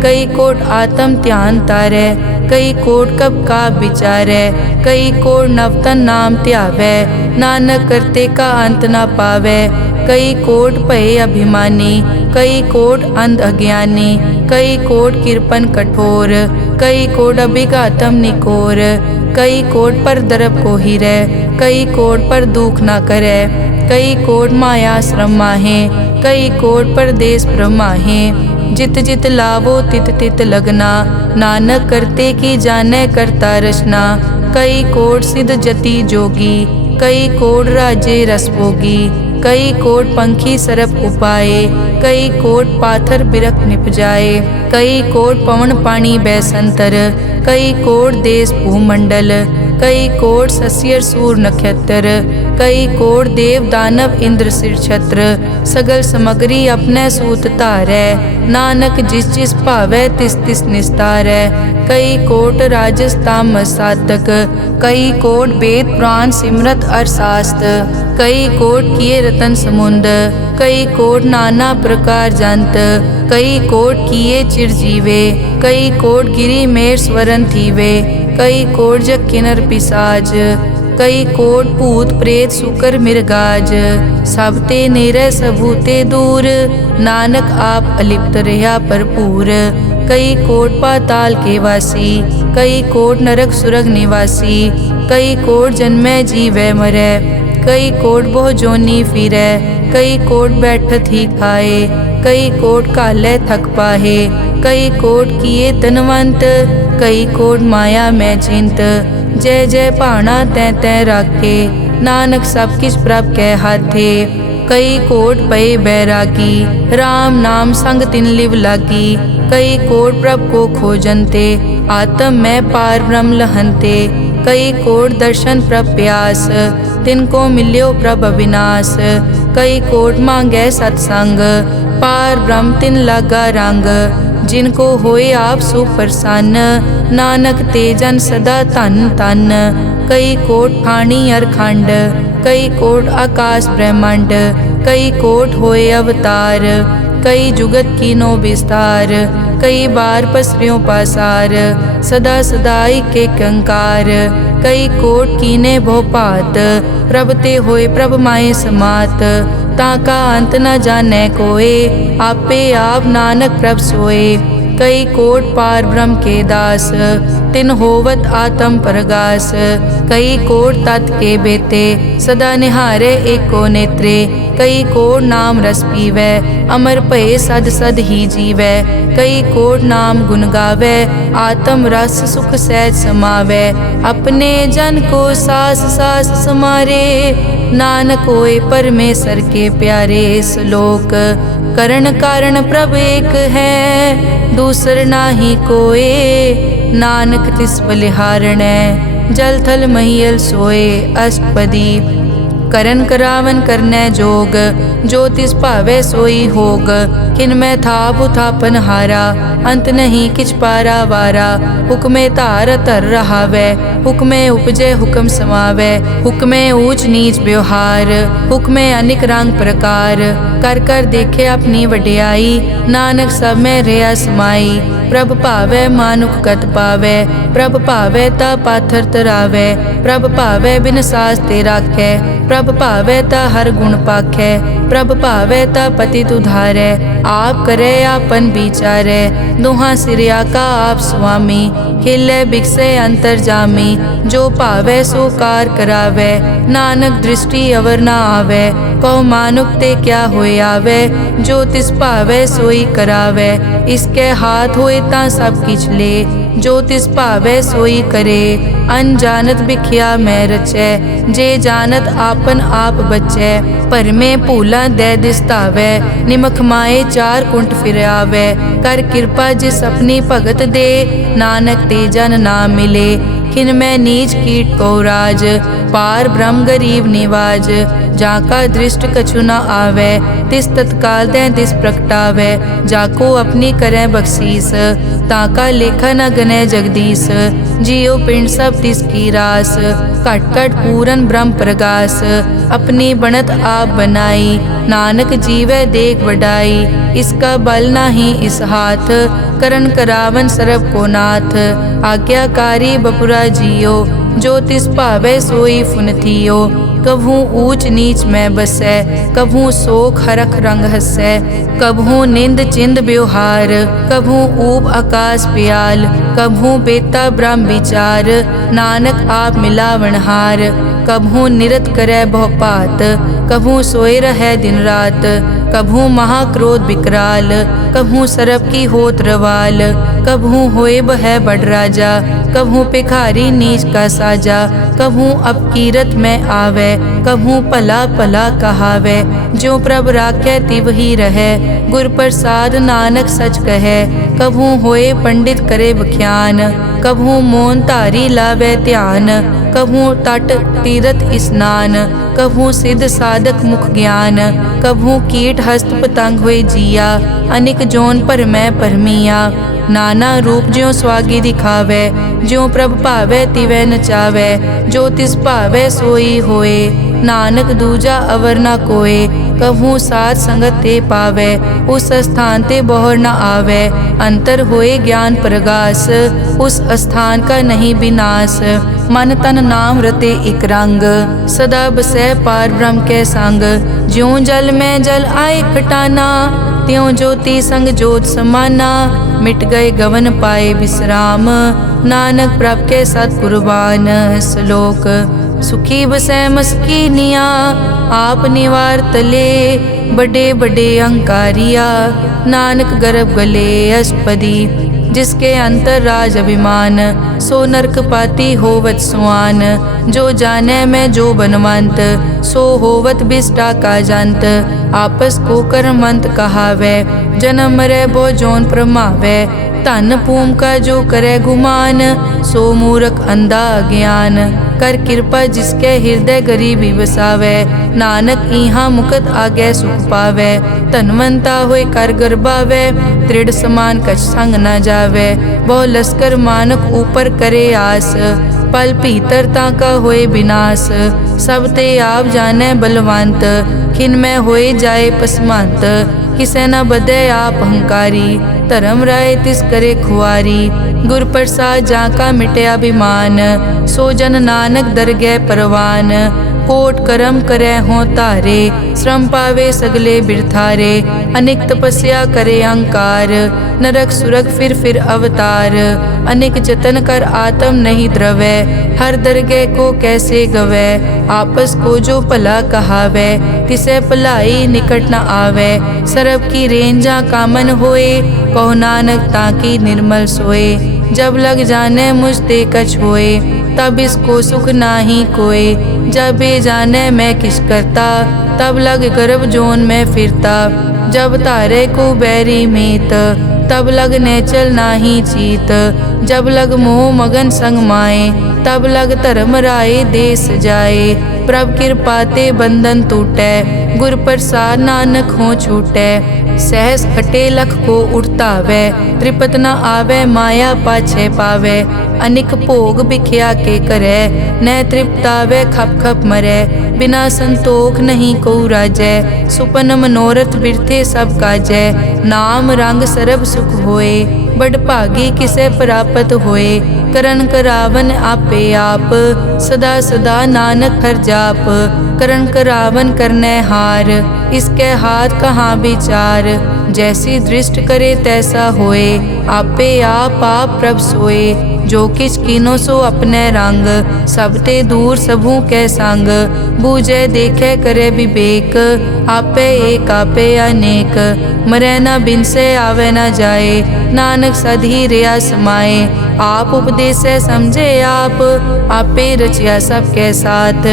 कई कोट आत्म ध्यान तारै, कई कोट कब का विचारै। कई कोट नवतन नाम ध्यावै, नानक करते का अंत न पावै। कई कोट भय अभिमानी, कई कोट अंध अज्ञानी। कई कोट कृपन कठोर, कई कोट अभिघातम निकोर। कई कोट पर दरब को हिरै, कई कोट पर दुख न करै। कई कोट माया श्रम माहे, कई कोट परदेश ब्रह्माहे। जित जित लावो तित तित लगना, नानक करते की जानै करता रचना। कई कोट सिद्ध जति जोगी, कई कोट राजे रस भोगी। कई कोट पंखी सरप उपाए, कई कोट पाथर बिरख निप जाए। कई कोट पवन पानी बैसंतर, कई कोट देश भूमंडल। कई कोट सस्यर सूर नक्षत्र, कई कोट देव दानव इंद्र सिर छत्र। सगल समग्री अपने सूत धारै, नानक जिस जिस भावै तिस तिस निस्तारै। कई कोट राजस तामस साधक, कई कोट वेद पुराण सिमरत अरशास्त्र। कई कोट किए रतन समुंद, कई कोट नाना प्रकार जंत। कई कोट किए चिरजीवे, कई कोट गिरी मेर स्वरन थीवे। कई कोट जग किन्नर पिसाज, कई कोट भूत प्रेत सुकर मिर्गाज। सब ते नेरै सबूते दूर, नानक आप अलिप्त रहा भरपूर। कई कोट पाताल के वासी, कई कोट नरक सुरग निवासी। कई कोट जन्मै जीवै मरै, कई कोट बहु जोनी फिरै। कई कोट बैठत ही खाए, कई कोट कालै थक पाहे। कई कोट किए धनवंत, कई कोट माया में चिंत। जय जय भाणा तै तै राखे, नानक सब किछ प्रभ कै हाथे। कई कोट पए बैरागी, राम नाम संग तिन लिव लागी। कई कोट प्रभ को खोजनते, आत्म में पार ब्रह्म लहनते। कई कोट दर्शन प्रभ प्यास, तिनको मिल्यो प्रभ अविनाश। कई कोट मांगै सतसंग, पार ब्रह्म तिन लागा रंग। जिनको होए आप सुप्रसन्न, नानक ते जन सदा धन धन। कई कोट ठाणी अरखंड, कई कोट आकाश ब्रह्मांड। कई कोट होए अवतार, कई जुगत कीनो विस्तार। कई बार पसरियों पासार, सदा सदा के कंकार। कई कोट कीने भोपात, प्रभ ते होए प्रभ माए समात। ताका अंत न जाने कोए, आपे आप नानक प्रभ सोए। कई कोट पार ब्रह्म के दास, तिन होवत आत्म प्रगास। कई कोट तत् के बेते, सदा निहारे एको नेत्रे। कई कोट नाम रस पीवै, अमर भये सद सद ही जीवै। कई कोट नाम गुण गावै, आत्म रस सुख सहज समावै। अपने जन को सास सास समारे, नानक होए परमेसर के प्यारे। श्लोक करण कारण प्रभ एक है, दूसर नाही कोए। नानक तिस बलिहारणै, जल थल महियल सोए। अष्टपदी करन करावन करनै जोग, जो तिस भावै सोई होग। किन में थाप उथापन हारा, अंत नहीं किछ पारा वारा। हुक्मे धार धर रहावै, हुक्मे उपजे हुक्म समावै। हुक्मे ऊंच नीच व्यवहार, हुक्मे अनिक रंग प्रकार। कर कर देखे अपनी वड्याई, नानक सब में रहा समाई। प्रभ भावै मानुख गत पावै, प्रभ भावै ता पाथर तरावै। प्रभ भावै बिन सास ते राखै, प्रभ भावै ता हर गुण पाखै। प्रभ भावै ता पतित उधारै, आप करे आपन विचारै। दोहां सिरिया का आप स्वामी, खिलै बिकसे अंतर जामी। जो भावै सो कार करावै, नानक दृष्टि अवर न आवै। कहो मानुक ते क्या होए आवै, जो तिस भावै सोई करावै। इसके हाथ होए तां सब किछ ले, जो तिस भावै सोई करे। अनजानत बिख्या मैं रचै, जे जानत आपन आप बचै। भरमे भूला दै दिसतावै, निमख माए चार कुंट फिर आवै। कर कृपा जिस अपनी भगत दे, नानक ते जन ना मिले। खिन मैं नीच कीट को राज, पार ब्रह्म गरीब निवाज। जाका दृष्ट कछु न आवे, तिस तत्काल तै तिस प्रगटावै। जाको अपनी करै बख्शीस, ताका लेखा न गनै जगदीश। जियो पिंड सब तिस की रास, घट घट पूरन ब्रह्म प्रगास। अपनी बनत आप बनाई, नानक जीवै देख वडाई। इसका बल नाही इस हाथ, करन करावन सरब को नाथ। आज्ञाकारी बपुरा जियो, जो तिस भावै सोई फुन थियो। कभू ऊंच नीच में बसै, कभू सोख हरख रंग हसै। कभू निंद चिंद व्यवहार, कभू ऊब आकाश प्याल। कभू बेता ब्रह्म विचार, नानक आप मिलावनहार। कभू निरत करै बहुपात, कभू सोए रहै दिन रात। कभू महाक्रोध विकराल, कभू सरप की होत रवाल। कभू होए बह बड़ राजा, कभू भिखारी नीच का साजा। कभू अपकीरत में आवे, कभू भला भला कहावे। जो प्रभ राखै तिव ही रहै, गुर प्रसाद नानक सच कहै। कभू होए पंडित करे बख्यान, कभू मौन धारी लावे ध्यान। कभू तट तीरथ स्नान, कभू सिद्ध साधक मुख ज्ञान। कभू कीट हस्त पतंग होए जिया, अनिक जोन पर मैं परमिया। नाना रूप ज्यों स्वागी दिखावे, ज्यों प्रभ भावै तिवै नचावै। जो तिस भावै सोई होए, नानक दूजा अवर न कोए। कभू साथ संगत ते पावै, उस स्थान ते बोहर न आवे। अंतर होए ज्ञान प्रगास, उस स्थान का नहीं विनाश। मन तन नाम रते इक रंग, सदा बसै पार ब्रह्म के संग। ज्यों जल में जल आए खटाना, त्यों ज्योति संग ज्योत समाना। मिट गए गवन पाए विश्राम, नानक प्रभ के सतकुर्बान। श्लोक सुखी बसै मस्कीनिया, आप निवार तले। बड़े बड़े अहंकारिया, नानक गर्भ गले। अष्टपदी जिसके अंतर राज अभिमान, सो नरक पाती होवत सुआन। जो जाने मैं जो बनवंत, सो होवत बिष्टा का जंत। आपस को कर्मंत कहावै, जन्म मरै बो जोन प्रमावै। धन भूम का जो करे गुमान, सो मूर्ख अंधा अज्ञान। कर कृपा जिसके हृदय गरीबी बसावै, नानक इहाँ मुकत आगे सुख पावै। धनवंता होय कर गर्भावै, दृढ़ समान कछ संग न जावै। बहु लश्कर मानक ऊपर करे आस, पल भीतरता का होए विनाश। सब ते आप जाने बलवंत, खिन में होए जाए पसमंत। किसे न बदे आप अहंकारी, धर्म राय तिस करे खुआरी। गुर प्रसाद जाका मिटे अभिमान, सो जन नानक दरगह परवान। कोट कर्म करे हों तारे, श्रम पावे सगले बिरथारे। अनेक तपस्या करे अहंकार, नरक सुरग फिर अवतार। अनेक जतन कर आत्म नहीं द्रवै, हर दरगह को कैसे गवै। आपस को जो भला कहावै, तिसे भलाई निकट न आवे। सरब की रेंजा कामन होए, कहो नानक ताकि निर्मल सोए। जब लग जाने मुझ ते कछ होए, तब इसको सुख नाही कोय। जब ये जाने मैं किस करता, तब लग गर्भ जोन में फिरता। जब तारे को बैरी मीत, तब लग नेचल नाही चीत। जब लग मोह मगन संग माए, तब लग धर्म राय देश जाए। प्रभ कृपा ते बंधन टूटै, गुर प्रसाद नानक हो छूटै। सहस हटे लख को उठतावै, त्रिपत न आवे माया पाछे पावे। अनिक भोग बिख्या के करे, न तृप्तावे खप खप मरै। बिना संतोख नहीं को राजै, सुपन मनोरथ बिरथे सब काजै। नाम रंग सरब सुख होए, बड़ भागी किसे प्राप्त होए। करन करावन आपे आप, सदा सदा नानक हर जाप। करन करावन करने हार, इसके हाथ कहाँ विचार। जैसी दृष्ट करे तैसा होए, आपे आप प्रभ सोए। जो किछ कीनो सो अपने रंग, सब ते दूर सबू के संग। बूझे देखे करे विवेक, आपे एक आपे अनेक। मरै न बिन से आवे न जाए, नानक सधी रिया समाए। आप उपदेशे समझे आप, आपे रचिया सबके साथ।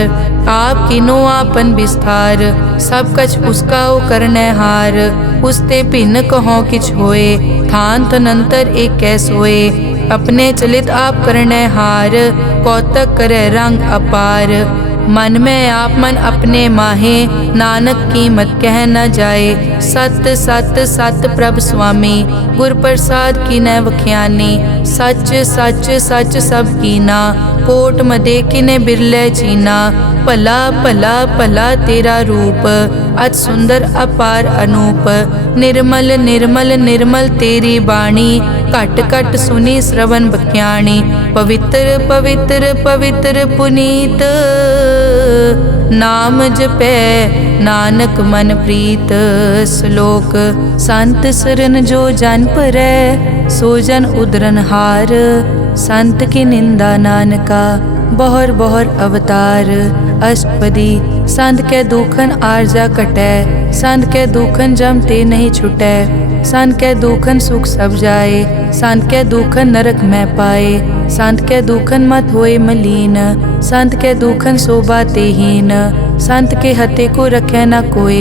आप किनो आपन विस्तार, सब कछ उसका ओ करने हार। उसते भिन्न कहो किछ होए, थान तनंतर एक कै सोए। अपने चलित आप करने हार, कौतक करे रंग अपार। मन में आप मन अपने माहे, नानक कीमत कह न जाए। सत सत सत प्रभ स्वामी, गुर प्रसाद की न वख्यानी। सच सच सच सब कीना, कोट मदे किने बिरले चीना। भला भला भला तेरा रूप, अति सुंदर अपार अनूप। निर्मल निर्मल निर्मल तेरी बाणी, घट घट सुनी श्रवण बख्याणी। पवित्र पवित्र पवित्र पुनीत, नाम जपै नानक मन प्रीत। श्लोक संत सरन जो जन परै, सो जन उदरन हार। संत की निंदा नानका, बहर बहर अवतार। अष्टपदी संत के दुखन आरजा कटै, संत के दुखन जम ते नहीं छुटै। संत के दुखन सुख सब जाए, संत के दुखन नरक में पाए। संत के दुखन मत होए मलीन, संत के दुखन शोभा तेहीन। संत के हते को रखे न कोय,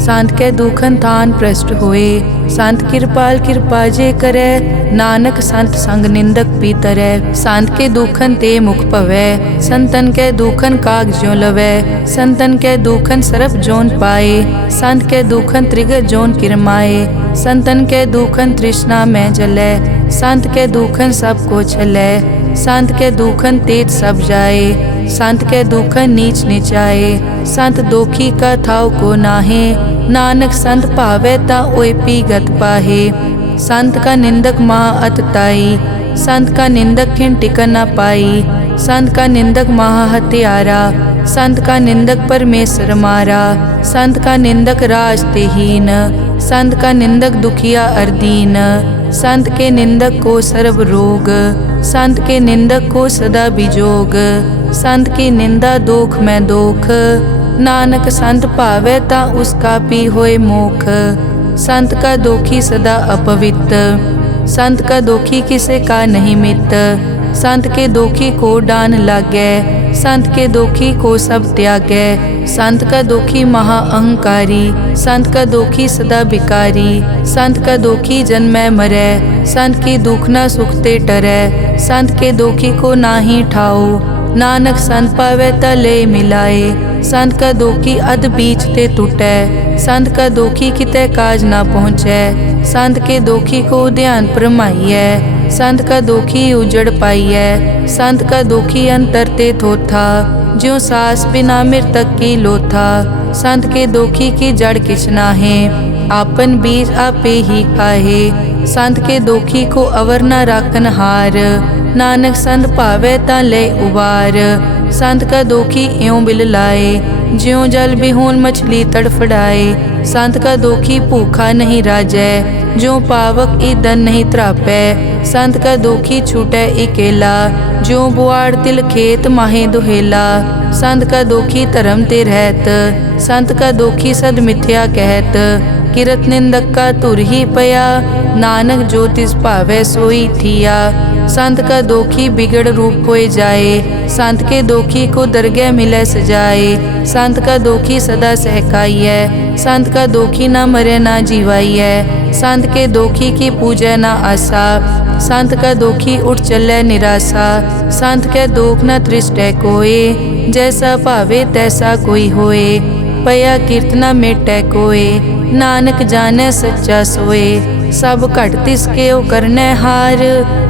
संत के दुखन थान भ्रष्ट होए। संत कृपाल कृपा जे करे, नानक संत संग निंदक भी तरै। संत के दुखन ते मुख पवै, संतन के दुखन काग ज्यों लवै। संतन के दुखन सरप जोन पाए, संत के दुखन त्रिगत जोन किरमाए। संतन के दुखन तृष्णा में जलै, संत के दुखन सब को छलै। संत के दुखन तेज सब जाए, संत के दुखन नीच नीचाए। संत दोखी का थाव को नाहे, नानक संत भावे ता ओय पीगत पाहे। संत का निंदक महा अतताई, संत का निंदक खिन टिकन न पाई। संत का निंदक महा हत्यारा, संत का निंदक परमेश्वर मारा। संत का निंदक राज तेहीन, संत का निंदक दुखिया अर्दीन। संत के निंदक को सर्व रोग, संत के निंदक को सदा बिजोग। संत की निंदा दोख में दोख, नानक संत भावे ता उसका भी होए मोख। संत का दोखी सदा अपवित्र, संत का दोखी किसे का नहीं मित। संत के दोखी को डान लागै, संत के दोखी को सब त्यागै। संत का दोखी महा अहंकारी, संत का दोखी सदा बिकारी। संत का दोखी जन्मै मरै, संत की दुख न सुख ते टरै। संत के दोखी को नाही ठाओ, नानक संत पावै त ले मिलाए। संत का दोखी अध बीच ते टूटै, संत का दोखी कितै काज ना पहुँचै। संत के दोखी को ध्यान परमाइयै, संत का दोखी उजड़ पाइयै। संत का दोखी अंतर ते थोथा, ज्यों सास बिना मृतक की लोथा। संत के दोखी की जड़ किछ नाहे, आपन बीज आपे ही खाहे। संत के दोखी को अवर न राखन हार, नानक संत पावै तां ले उबार। संत का दोखी इयों बिल लाए, ज्यों जल बिहून मछली तड़फड़ाए। संत का दोखी भूखा नहीं राजै, ज्यों पावक ईंधन नहीं त्रापै। संत का दोखी छूटै इकेला, ज्यों बुआड़ तिल खेत माहे दुहेला। संत का दोखी धर्म ते रहत, संत का दोखी सद मिथ्या कहत। किरत निंदक का तुर ही पया, नानक जो तिस भावै सोई थिया। संत का दोखी बिगड़ रूप होए जाए, संत के दोखी को दरगह मिलै सजाए। संत का दोखी सदा सहकाइयै, संत का दोखी ना मरे ना जीवाइयै। संत के दोखी की पूजै ना आसा, संत का दोखी उठ चलै निराशा। संत के दोख न तृष्टै कोय, जैसा भावे तैसा कोई होए। पया कीर्तना मेटै कोय, नानक जानै सच्चा सोए। सब घट तिसके ओ करनै हार,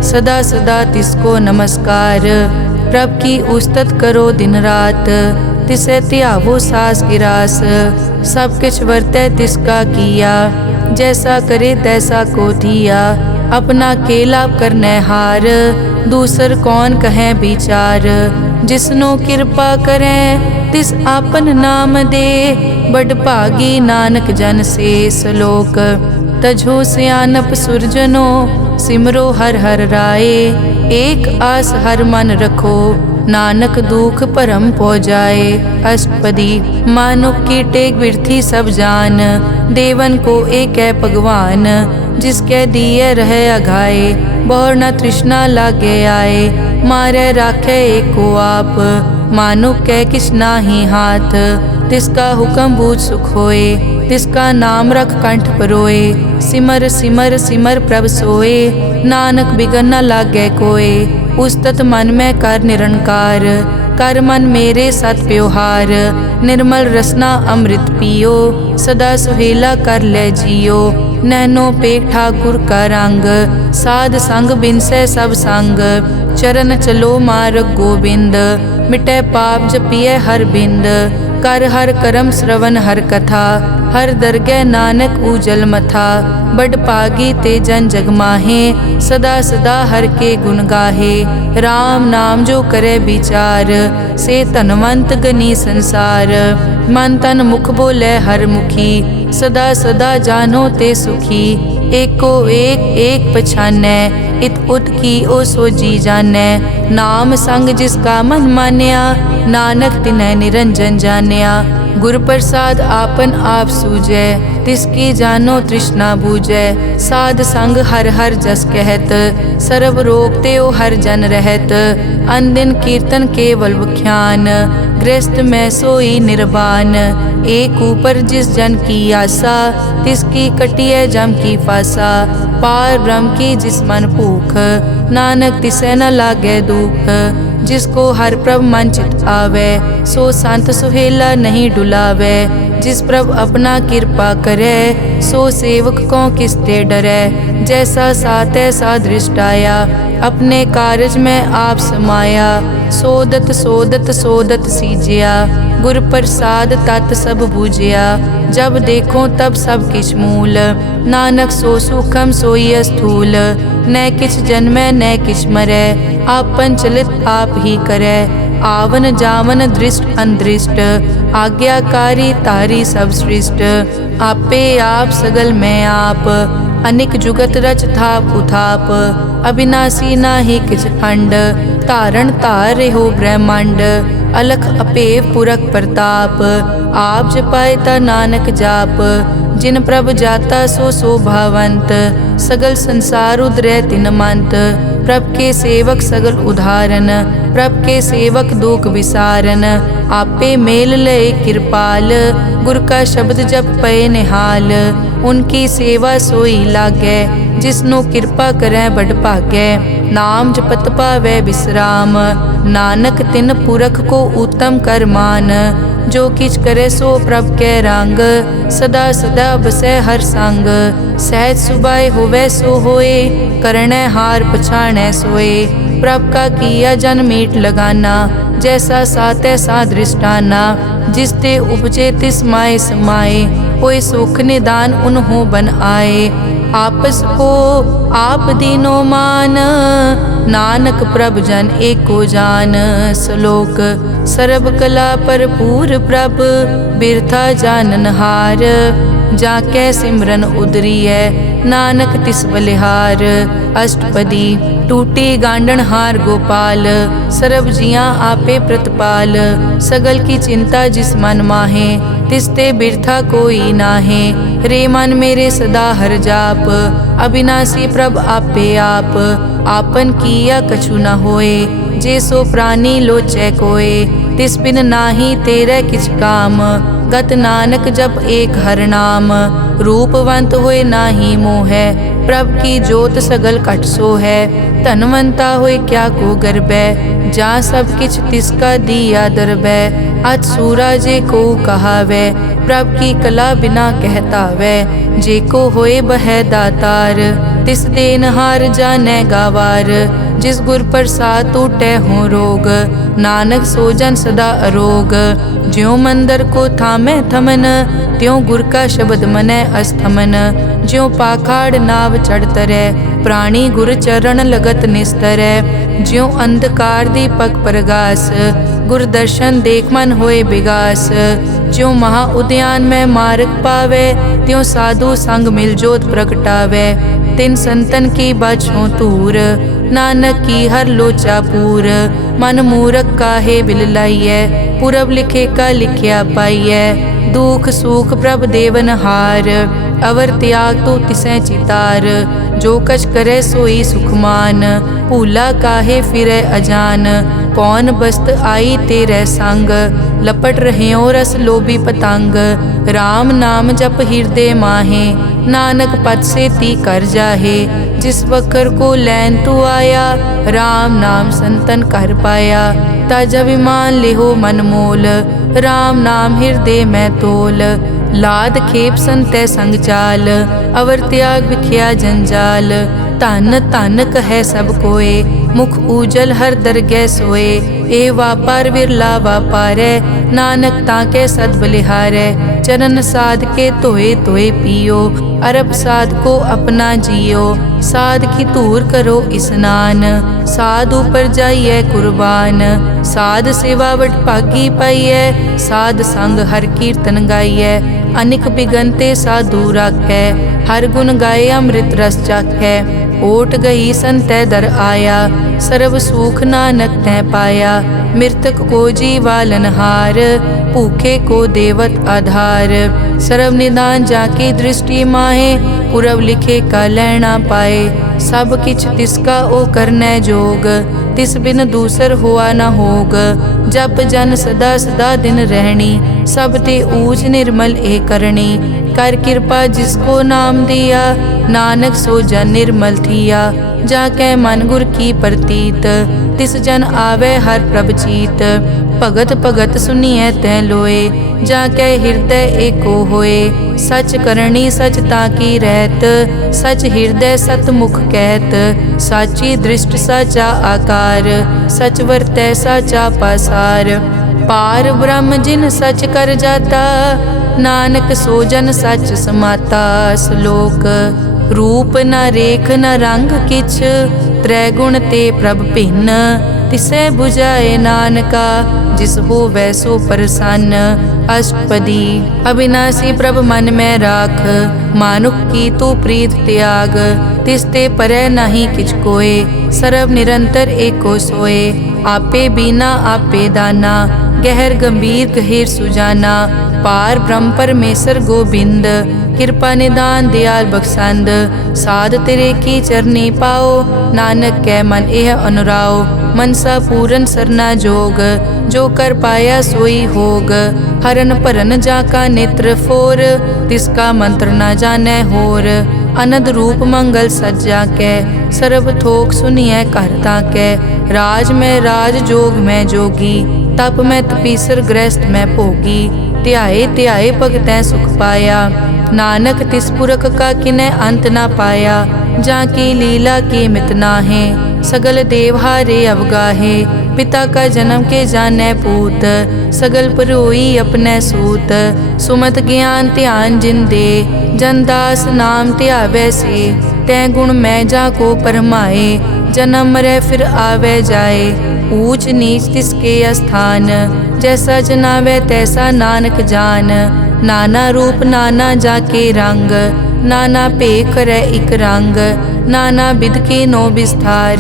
सदा सदा तिसको नमस्कार। प्रभ की उस्तत करो दिन रात, तिसै ध्यावो सास गिरास। सब किछ वरतै तिसका किया, जैसा करे तैसा को दिया। अपना केला करनै हार, दूसर कौन कहें विचार। जिसनो कृपा करें तिस आपन नाम दे, बड़ भागी नानक जन से सलोक। तजो सियानप सुरजनो, सिमरो हर हर राए। एक आस हर मन रखो, नानक दुख भरम पौ जाए। अष्टपदी मानुक की टेक बिरथी सब जान, देवन को एक है भगवान। जिसके दिए रहे अघाए, बहुर न तृष्णा लागे आए। मारे राखे एको आप, मानुक कह किछ नाही हाथ। तिसका हुक्म बूझ सुख होए, तिसका नाम रख कंठ परोए। सिमर सिमर सिमर प्रभ सोए, नानक बिगन न लागे कोय। उस्तत मन में कर निरंकार, कर मन मेरे सत प्योहार। निर्मल रसना अमृत पियो, सदा सुहेला कर ले जियो। नैनो पेख ठाकुर का रंग, साध संग बिनसै सब संग। चरण चलो मार्ग गोबिंद, मिटै पाप जपिए हर बिंद। कर हर करम श्रवण हर कथा, हर दरगह नानक उजल मथा। बड़ पागी ते जन जग माहे, सदा सदा हर के गुण गाहे। राम नाम जो करे विचार, से धनवंत गनी संसार। मन तन मुख बोले हर मुखी, सदा सदा जानो ते सुखी। एको एक एक पछानै, इत उत की ओ सोजी जानै। नाम संग जिसका मन मान्या, नानक तिनै निरंजन जान्या। गुर प्रसाद आपन आप सूझै, तिसकी जानो तृष्णा बूझै। साध संग हर हर जस कहत, सर्व रोग त्यो हर जन रहत। अन दिन कीर्तन केवल बख्यान, गृहस्थ में सोई निर्वाण। एक ऊपर जिस जन की आशा, तिसकी कटिए जम की फासा। पार ब्रह्म की जिस मन भूख, नानक तिसै न लागे दुख। जिसको हर प्रभ मन चित आवे, सो संत सुहेला नहीं डुलावे। जिस प्रभ अपना कृपा करे, सो सेवक को किसते डरे। जैसा साथ ऐसा दृष्टाया, अपने कारज में आप समाया। सोदत सोदत सोदत सीजिया, गुर प्रसाद तत् सब बूझिया। जब देखो तब सब किछ मूल, नानक सो सुखम सोई स्थूल। न किछ जन्मै न किछ मरै, आपन चलित आप ही करै। आवन जावन दृष्ट अनदृष्ट, आज्ञाकारी तारी सब सृष्ट। आपे आप सगल में आप, अनिक जुगत रच थाप उथाप। अविनाशी नाही किछ खंड, धारण धार हो ब्रह्मांड। अलख अपेव पुरख प्रताप। आप जपाए ता नानक जाप। जिन प्रभ जाता सो शोभावंत। सगल संसार उदरै तिन मंत। प्रभ के सेवक सगल उदाहरण। प्रभ के सेवक दुख विसारन। आपे मेल लय कृपाल। गुर का शब्द जप पए निहाल। उनकी सेवा सोई लागै। जिसनो कृपा करै बड़ भागै। नाम जपत पावै विश्राम। नानक तिन पुरख को उत्तम कर मान। जो किछ करे सो प्रभ कै रंग। सदा सदा बसै हर संग। सहज सुभाए होवै सो होए। करणै हार पछाणै सोए। प्रभ का किया जन मीट लगाना। जैसा सातै सा दृष्टाना। जिस ते उपजे तिस माए समाए। कोई सुख निदान उन्हों बन आए। आपस को आप दीनो मान। नानक प्रभ जन एको जान। श्लोक सर्ब कला भरपूर प्रभ। बिरथा जानन हार। जाकै सिमरन उदरियै। नानक तिस बलिहार। अष्टपदी टूटी गांडन हार गोपाल। सर्ब जियां आपे प्रतिपाल। सगल की चिंता जिस मन माहे। तिसते बिरथा कोई नाहे। रे मन मेरे सदा हर जाप। अविनाशी प्रभ आपे आप। आपन किया कछु न होए। जे सो प्राणी लोचै कोय। तिस बिन नाही तेरे किछ काम। गत नानक जप एक हर नाम। रूपवंत होए नाही मोहै। प्रभ की जोत सगल कट सो है। धनवंता होए क्या को गर्बै। जा सब किछ तिसका दिया दरबै। अज सूरा जे को कहावै। प्रभ की कला बिना कहतावै। जे को होए बह दातार। तिस देनहार जानै गावार। जिस गुर प्रसाद टूटै हो रोग। नानक सोजन सदा अरोग। ज्यों मंदिर को थामै थमन। त्यों गुर का शब्द मनै अस्थमन। ज्यों पाखाड़ नाव चढ़ तरै। प्राणी गुर चरण लगत निस्तरै। ज्यों अंधकार दीपक प्रगास। गुर दर्शन देख मन होए विगास। ज्यों महा उद्यान में मार्ग पावै। त्यों साधु संग मिल जोत प्रगटावै। तिन संतन की बाछों तूर। नानक की हर लोचा पूर। मन मूरख काहे बिल लाइयै। पुरब लिखे का लिखिया पाइयै। दुख सुख प्रभ देवन हार। अवर त्याग तो तिसै चितार। जो कछ करे सोई सुखमान। भूला काहे फिरै अजान। कौन बस्त आई तेरे संग। लपट रहियो रस लोभी पतंग। राम नाम जप हृदय माहे। नानक पद से ती कर जाहे। जिस वकर को लैन तू आया। राम नाम संतन कर पाया। ताज अभिमान लेहो मन मोल। राम नाम हृदय में तोल। लाद खेप संतै संग चाल। अवर त्याग बिखिया जंजाल। धन धन कहे सब कोय। मुख उजल हर दरगह सोए। ए वापार विरला वापारै। नानक ताके सद बलिहारै। चरण साध के धोए धोए पियो। अरब साध को अपना जियो। साध की धूर करो स्नान। साध ऊपर जाइए कुर्बान। साध सेवा वट भागी पाइयै। साध संग हर कीर्तन गाइयै। अनिक बिगनते साधु राखै। हर गुण गाए अमृत रस चाखै। ओट गई संतै दर आया। सर्व सुख नानक तै पाया। मृतक को जीवालन हार। भूखे को देवत आधार। सर्व निदान जाकी दृष्टि माहे। पुरब लिखे का लैना पाए। सब किछ तिसका ओ करनै जोग। तिस बिन दूसर हुआ न होग। जप जन सदा सदा दिन रहनी। सब ते ऊच निर्मल ए करनी। कर कृपा जिसको नाम दिया। नानक सो जन निर्मल थिया। जाकै मन गुर की प्रतीत। तिस जन आवे हर प्रभ चीत। भगत भगत सुनिए तै लोए। जाकै हृदय एको होए। सच करनी सच ताकी रहत। सच हृदय सत मुख कहत। साची दृष्ट साचा आकार। सच वर्तै साचा पासार। पार ब्रह्म जिन सच कर जाता। नानक सोजन सच समाता। श्लोक रूप न रेख न रंग किछ। त्रै गुण ते प्रभ भिन्न। तिसै बुझाए नानका, जिस होवै सो प्रसन्न। अष्टपदी। अविनाशी प्रभ मन में राख, मानुख की तू प्रीत त्याग। तिसते परै नहीं किछ कोय, सर्व निरंतर एको सोए। आपे बीना आपे दाना, गहर गंभीर गहीर सुजाना। पार ब्रह्म परमेश्वर गोबिंद, कृपा निदान दयाल बख्शंद। साध तेरे की चरनी पाओ, नानक कै मन एह अनुराओ। मनसा पूरन सरना जोग, जो कर पाया सोई होग। हरन भरन जाका नेत्र फोर, तिसका मंत्र न जानै होर। अनद रूप मंगल सज्जा कै, सर्ब थोक सुनिए कर ताकै। राज में राज जोग में जोगी, तप में तपीसर गृहस्थ में भोगी। ध्याए ध्याए भगतैं सुख पाया, नानक तिस पुरख का किनै अंत ना पाया। जाकी लीला की मित नाहे, सगल देवहारे अवगाहे। पिता का जन्म के जानै पूत, सगल परोई अपने सूत। सुमत ज्ञान ध्यान जिन दे, जनदास नाम ध्यावै से। तै गुण मैं जाको परमाए, जन्म मरै फिर आवे जाए। ऊंच नीच तिसके अस्थान, जैसा जनावै तैसा नानक जान। नाना रूप नाना जाके रंग, नाना भे करे इक रंग। नाना बिध के नो विस्तार,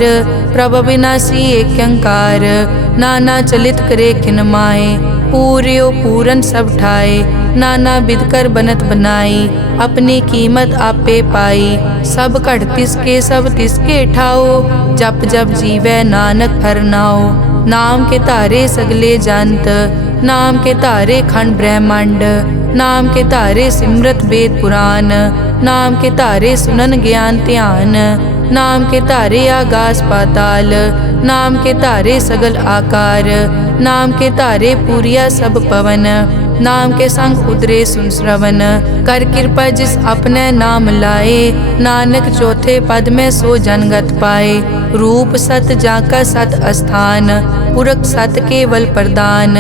प्रभ अविनाशी एक अंकार। नाना चलित करे खिन माए, पूर्यो पूरन सब ठाए। नाना बिध कर बनत बनाई, अपनी कीमत आपे पाई। सब घट तिसके सब तिसके ठाओ, जप जप जीवै नानक हर नाओ। नाम के धारे सगले जंत, नाम के धारे खंड ब्रह्मांड। नाम के धारे सिमरत वेद पुराण, नाम के धारे सुनन ज्ञान ध्यान। नाम के धारे आगास पाताल, नाम के धारे सगल आकार। नाम के धारे पूरिया सब पवन, नाम के संग उतरे सुन श्रवण। कर कृपा जिस अपने नाम लाए, नानक चौथे पद में सो जनगत पाए। रूप सत जाका सत अस्थान, पुरख सत केवल प्रदान।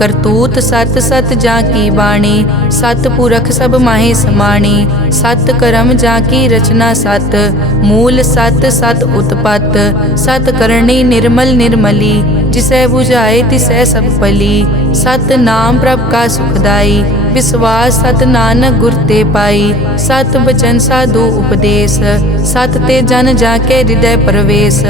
करतूत सत सत जाकी वाणी, सत पुरख सब माहे समाणी। सत कर्म जाकी रचना सत, मूल सत सत उत्पत। सत करणी निर्मल निर्मली, जिसै बुझाए तिसै सब पली। सत नाम प्रभ का सुखदाई, विश्वास सत नानक गुर ते पाई। सत बचन साधु उपदेश, सत ते जन जाके हृदय प्रवेश।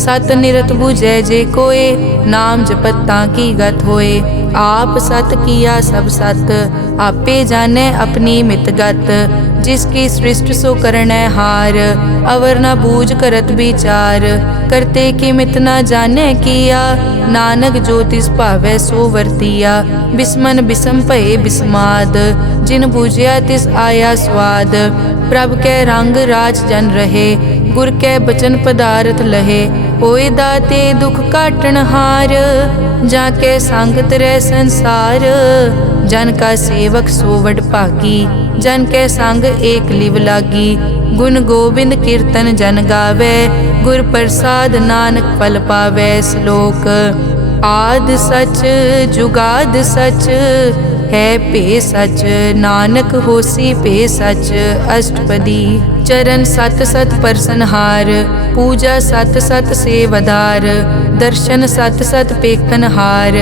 सत निरत बुझै जे कोय, नाम जपत ताकी गत होए। आप सत किया सब सत, आपे जाने अपनी मित गत। जिसकी सृष्टि सो करनै हार, अवर न बूझ करत विचार। करते की मित न जाने किया, नानक जो तिस भावै सो वर्तिया। बिस्मन बिसम भये बिस्माद, जिन बूझिया तिस आया स्वाद। प्रभ कै रंग राज जन रहे, गुर कै बचन पदारथ लहे। होए दाते दुख काटन हार, जाके संग तरै संसार। जन का सेवक सो वड भागी, जन कै संग एक लिव लागी। गुण गोबिंद कीर्तन जन गावे, गुर प्रसाद नानक फल पावै। श्लोक। आद सच जुगाद सच, है पे सच। नानक होसी पे सच। अष्टपदी। चरण सत सत परसनहार, पूजा सत सत सेवदार। दर्शन सत सत पेखनहार,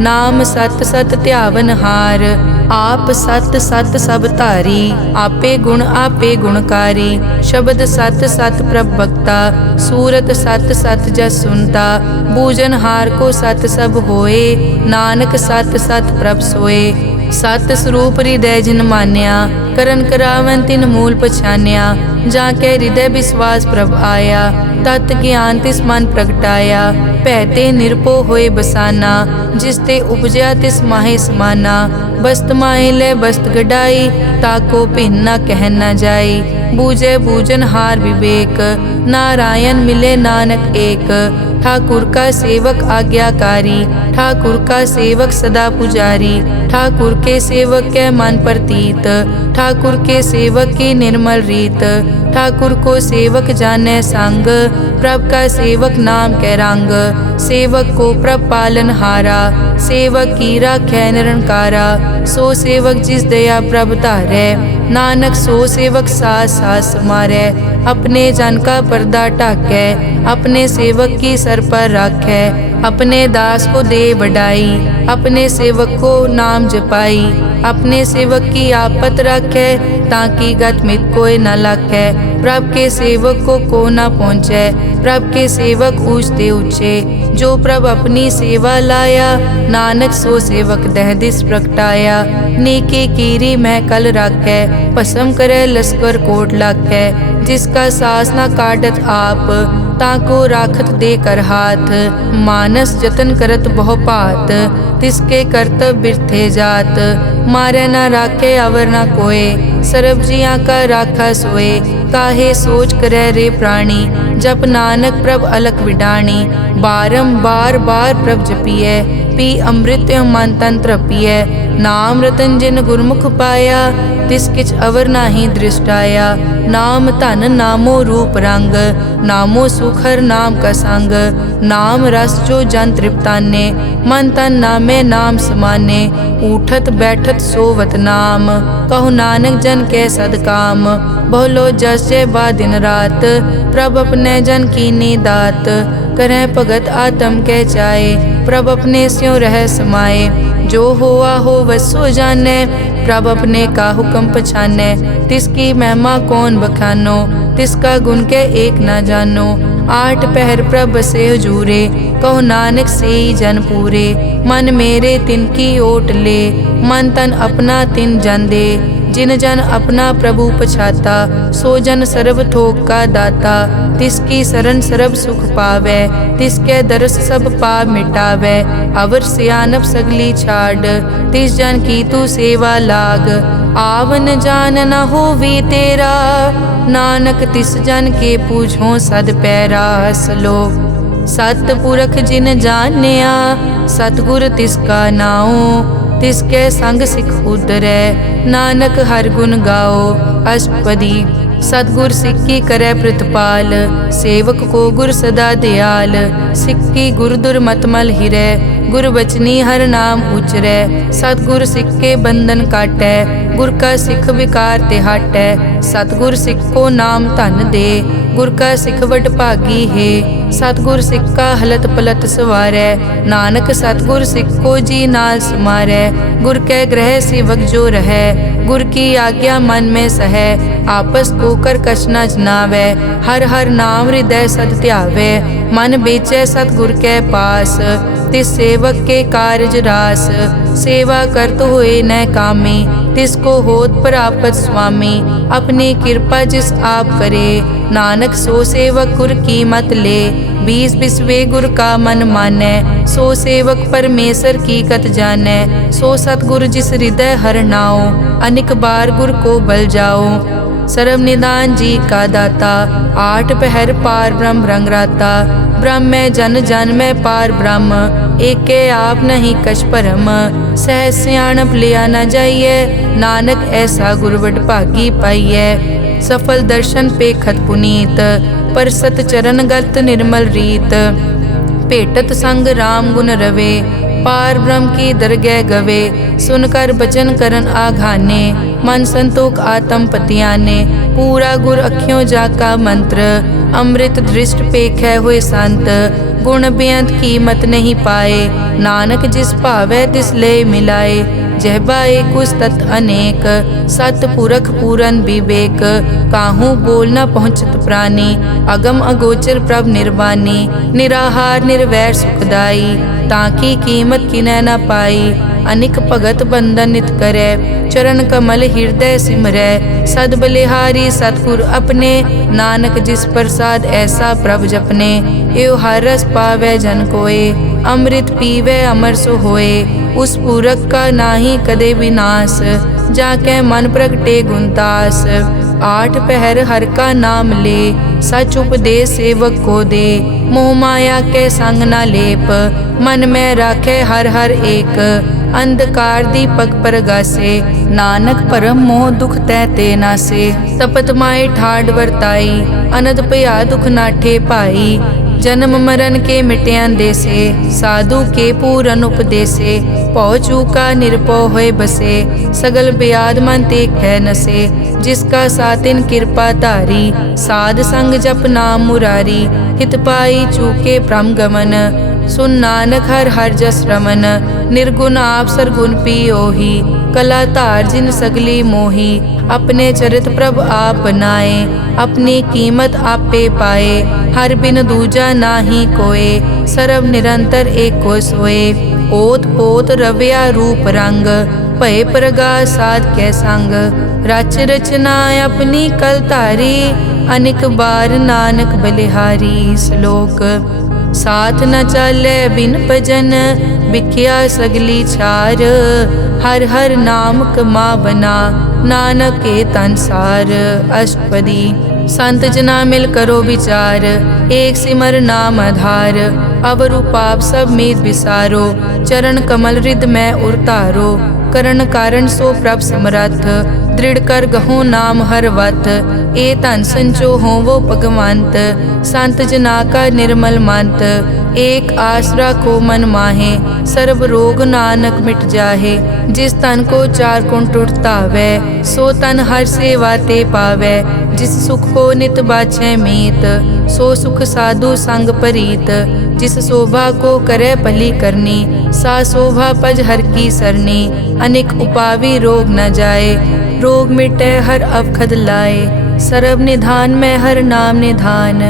नाम सत सत ध्यावनहार। आप सत सत सब धारी, आपे गुण आपे गुणकारी। शब्द सत सत प्रभ भक्ता, सूरत सत सत जस सुनता। बूझनहार को सत सब होए, नानक सत सत प्रभ सोए। सत स्वरूप हृदय जिन मान्या, करन करावन तिन मूल पछान्या। जाके हृदय विश्वास प्रभ आया, तत् ज्ञान तिस मन प्रगटाया। भैते निरपो होए बसाना, जिसते उपजया तिस माहे समाना। बस्त माहे ले बस्त गडाई, ताको भिन्न न कह न जाई। बूझे बूझन हार विवेक, नारायण मिले नानक एक। ठाकुर का सेवक आज्ञाकारी, ठाकुर का सेवक सदा पुजारी। ठाकुर के सेवक के मन प्रतीत, ठाकुर के सेवक की निर्मल रीत। ठाकुर को सेवक जाने संग, प्रभ का सेवक नाम के रंग। सेवक को प्रभ पालन हारा, सेवक की राखै निरंकारा। सो सेवक जिस दया प्रभ धारै, नानक सो सेवक सास सास समारै। अपने जन का पर्दा ढाकै, अपने सेवक की सर पर राखै। अपने दास को दे बढ़ाई, अपने सेवक को नाम जपाई। अपने सेवक की आपत राखै, ताकि गत मित कोई न लाखै। प्रभ के सेवक को न पहुँचै, प्रभ के सेवक ऊँचते ऊँचे। जो प्रभ अपनी सेवा लाया, नानक सो सेवक दह दिस प्रगटाया। नेके कीरी मैं कल राखै, भस्म करे लश्कर कोट लाखै। जिसका सास न काटत आप, ताको राखत दे कर हाथ। मानस जतन करत बहु भात, तिसके करतब बिरथे जात। मारै न राखे अवर न कोय, सर्ब जियां का राखा सोए। काहे सोच करे रे प्राणी, जप नानक प्रभ अलख विडाणी। बारंबार बार प्रभ जपिए, पी अमृत मन तन तृपिए। नाम रतन जिन गुरमुख पाया, तिस किछ अवर नाही दृष्टाया। नाम धन नामो रूप रंग, नामो सुखर नाम का संग। नाम रस जो जन तृप्ताने, मन तन नामे नाम समाने। उठत बैठत सोवत नाम, कहु नानक जन के सदकाम। बहुलो जस जय बा दिन रात, प्रभ अपने जन कीनी दात। करें भगत आत्म के चाए, प्रभ अपने स्यों रह समाए। जो होआ हो वसो जाने, प्रभ अपने का हुक्म पछाने। तिसकी महिमा कौन बखानो, तिसका गुण के एक न जानो। आठ पहर प्रभ बसे हजूरे, कहो नानक से जन पूरे। मन मेरे तिनकी ओट ले, मन तन अपना तिन जन दे। जिन जन अपना प्रभु पछाता, सो जन सर्व थोक का दाता। तिसकी शरण सर्व सुख पावे, तिसके दरस सब पाप मिटावे। अवर सियानप सगली छाड़, तिस जन की तू सेवा लाग। आवन जान न होवी तेरा, नानक तिस जन के पूछो सद पैरा। सलोक सतपुरख जिन जानिया, सतगुर तिसका नाओ। तिसके संग सिख उतरै, नानक हर गुण गाओ। अष्टपदी सतगुर सिक्की करे प्रतिपाल, सेवक को गुर सदा दयाल। सिक्की गुर दुर्मतमल हिरै, गुर बचनी हर नाम उचरै। सतगुर सिख के बंधन काटै, गुर का सिख विकार ते हटै। सतगुर सिख को नाम धन दे, गुर का सिख वड भागी है। सतगुर सिख का हलत पलत सवारै, नानक सतगुर सिख को जी नाल समारै। गुर के ग्रह सेवक जो रहै, गुर की आज्ञा मन में सहै। आपस को कर कछ न जनावै, हर हर नाम हृदय सद ध्यावै। मन बेचै सतगुर के पास, तिस सेवक के कारज रास। सेवा करत होए न कामी, तिसको होत प्रापत स्वामी। अपनी कृपा जिस आप करे, नानक सो सेवक गुर की मत ले। बीस बिसवे गुर का मन मानै, सो सेवक परमेश्वर की कत जानै। सो सतगुर जिस हृदय हर नाओ, अनिक बार गुर को बल जाओ। सर्व निदान जी का दाता, आठ पहर पार ब्रह्म रंग राता। ब्रह्म में जन जन में पार ब्रह्म, एके आप नहीं कछ परम। सह सियाणप लिया न जाइए, नानक ऐसा गुरवड भागी पाइए। सफल दर्शन पेखत पुनीत, पर सत चरण गत निर्मल रीत। भेटत संग राम गुण रवे, पार ब्रह्म की दरगह गवे। सुनकर बचन करन आघाने, मन संतोख आत्म पतियाने। पूरा गुर अखियों जाका मंत्र, अमृत दृष्ट पेखै हुए संत। गुण बेअंत कीमत नहीं पाए, नानक जिस भावै तिस ले मिलाए। जहबा एक उस तत् अनेक, सतपुरख पूरन विवेक। काहू बोल न पहुँचत प्राणी, अगम अगोचर प्रभ निर्वाणी। निराहार निर्वैर सुखदाई, ताकी कीमत किनै न पाई। अनिक भगत बंदन नित करै, चरण कमल हृदय सिमरै। सद बलिहारी सतगुर अपने, नानक जिस प्रसाद ऐसा प्रभ जपने। एव हर रस पावै जन कोय, अमृत पीवै अमर सो होए। उस पूरक का नाही कदे विनाश, जाके मन प्रगटे गुणतास। आठ पहर हर का नाम ले, सच उपदेश सेवक को दे। मोह माया के संग न लेप, मन में राखे हर हर एक। अंधकार दीपक पर गासे, नानक परम मोह दुख तै ते नासे। तपत माए ठाड वर्ताई, अनद पया दुख नाठे पाई। जन्म मरण के मिट्यान देसे, साधु के पूरन उपदेसे। पौ चूका निरपौ होए बसे, सगल ब्याद मन ते कै नसे। जिसका सातिन कृपा धारी, साध संग जप नाम मुरारी। हित पाई चूके भ्रम गमन, सुन नानक हर हर जस रमन। निर्गुण आप सरगुण पियोही, कला धार जिन सगली मोही। अपने चरित प्रभ आप बनाए, अपनी कीमत आपे पाए। हर बिन दूजा नाहि कोय, सर्व निरंतर एको सोए। ओत पोत रव्या रूप रंग, भय प्रगास साध कै संग। रच रचना अपनी कल धारी, अनेक बार नानक बलिहारी। श्लोक साथ न चाले बिन भजन, बिख्या सगली छार। हर हर नाम कमा बना, नानक के तन सार। अष्टपदी संत जना मिल करो विचार, एक सिमर नाम आधार। अवरु पाप सब मीत विसारो, चरण कमल रिद में उरतारो। करण कारण सो प्रभ समरथ, दृढ़ कर गहो नाम हर वत। ए धन संचो हो वो भगवंत, संत जना का निर्मल मंत। एक आसरा को मन माहे, सर्व रोग नानक मिट जाहे। जिस तन को चार कुण टूटता वै, सो तन हर सेवा ते पावै। जिस सुख को नित बाछै मीत, सो सुख साधु संग परीत। जिस शोभा को करे भली करनी, सा शोभा पज हर की सरनी। अनेक उपावी रोग न जाए, रोग मिटे हर अवखद लाए। सर्व निधान में हर नाम निधान,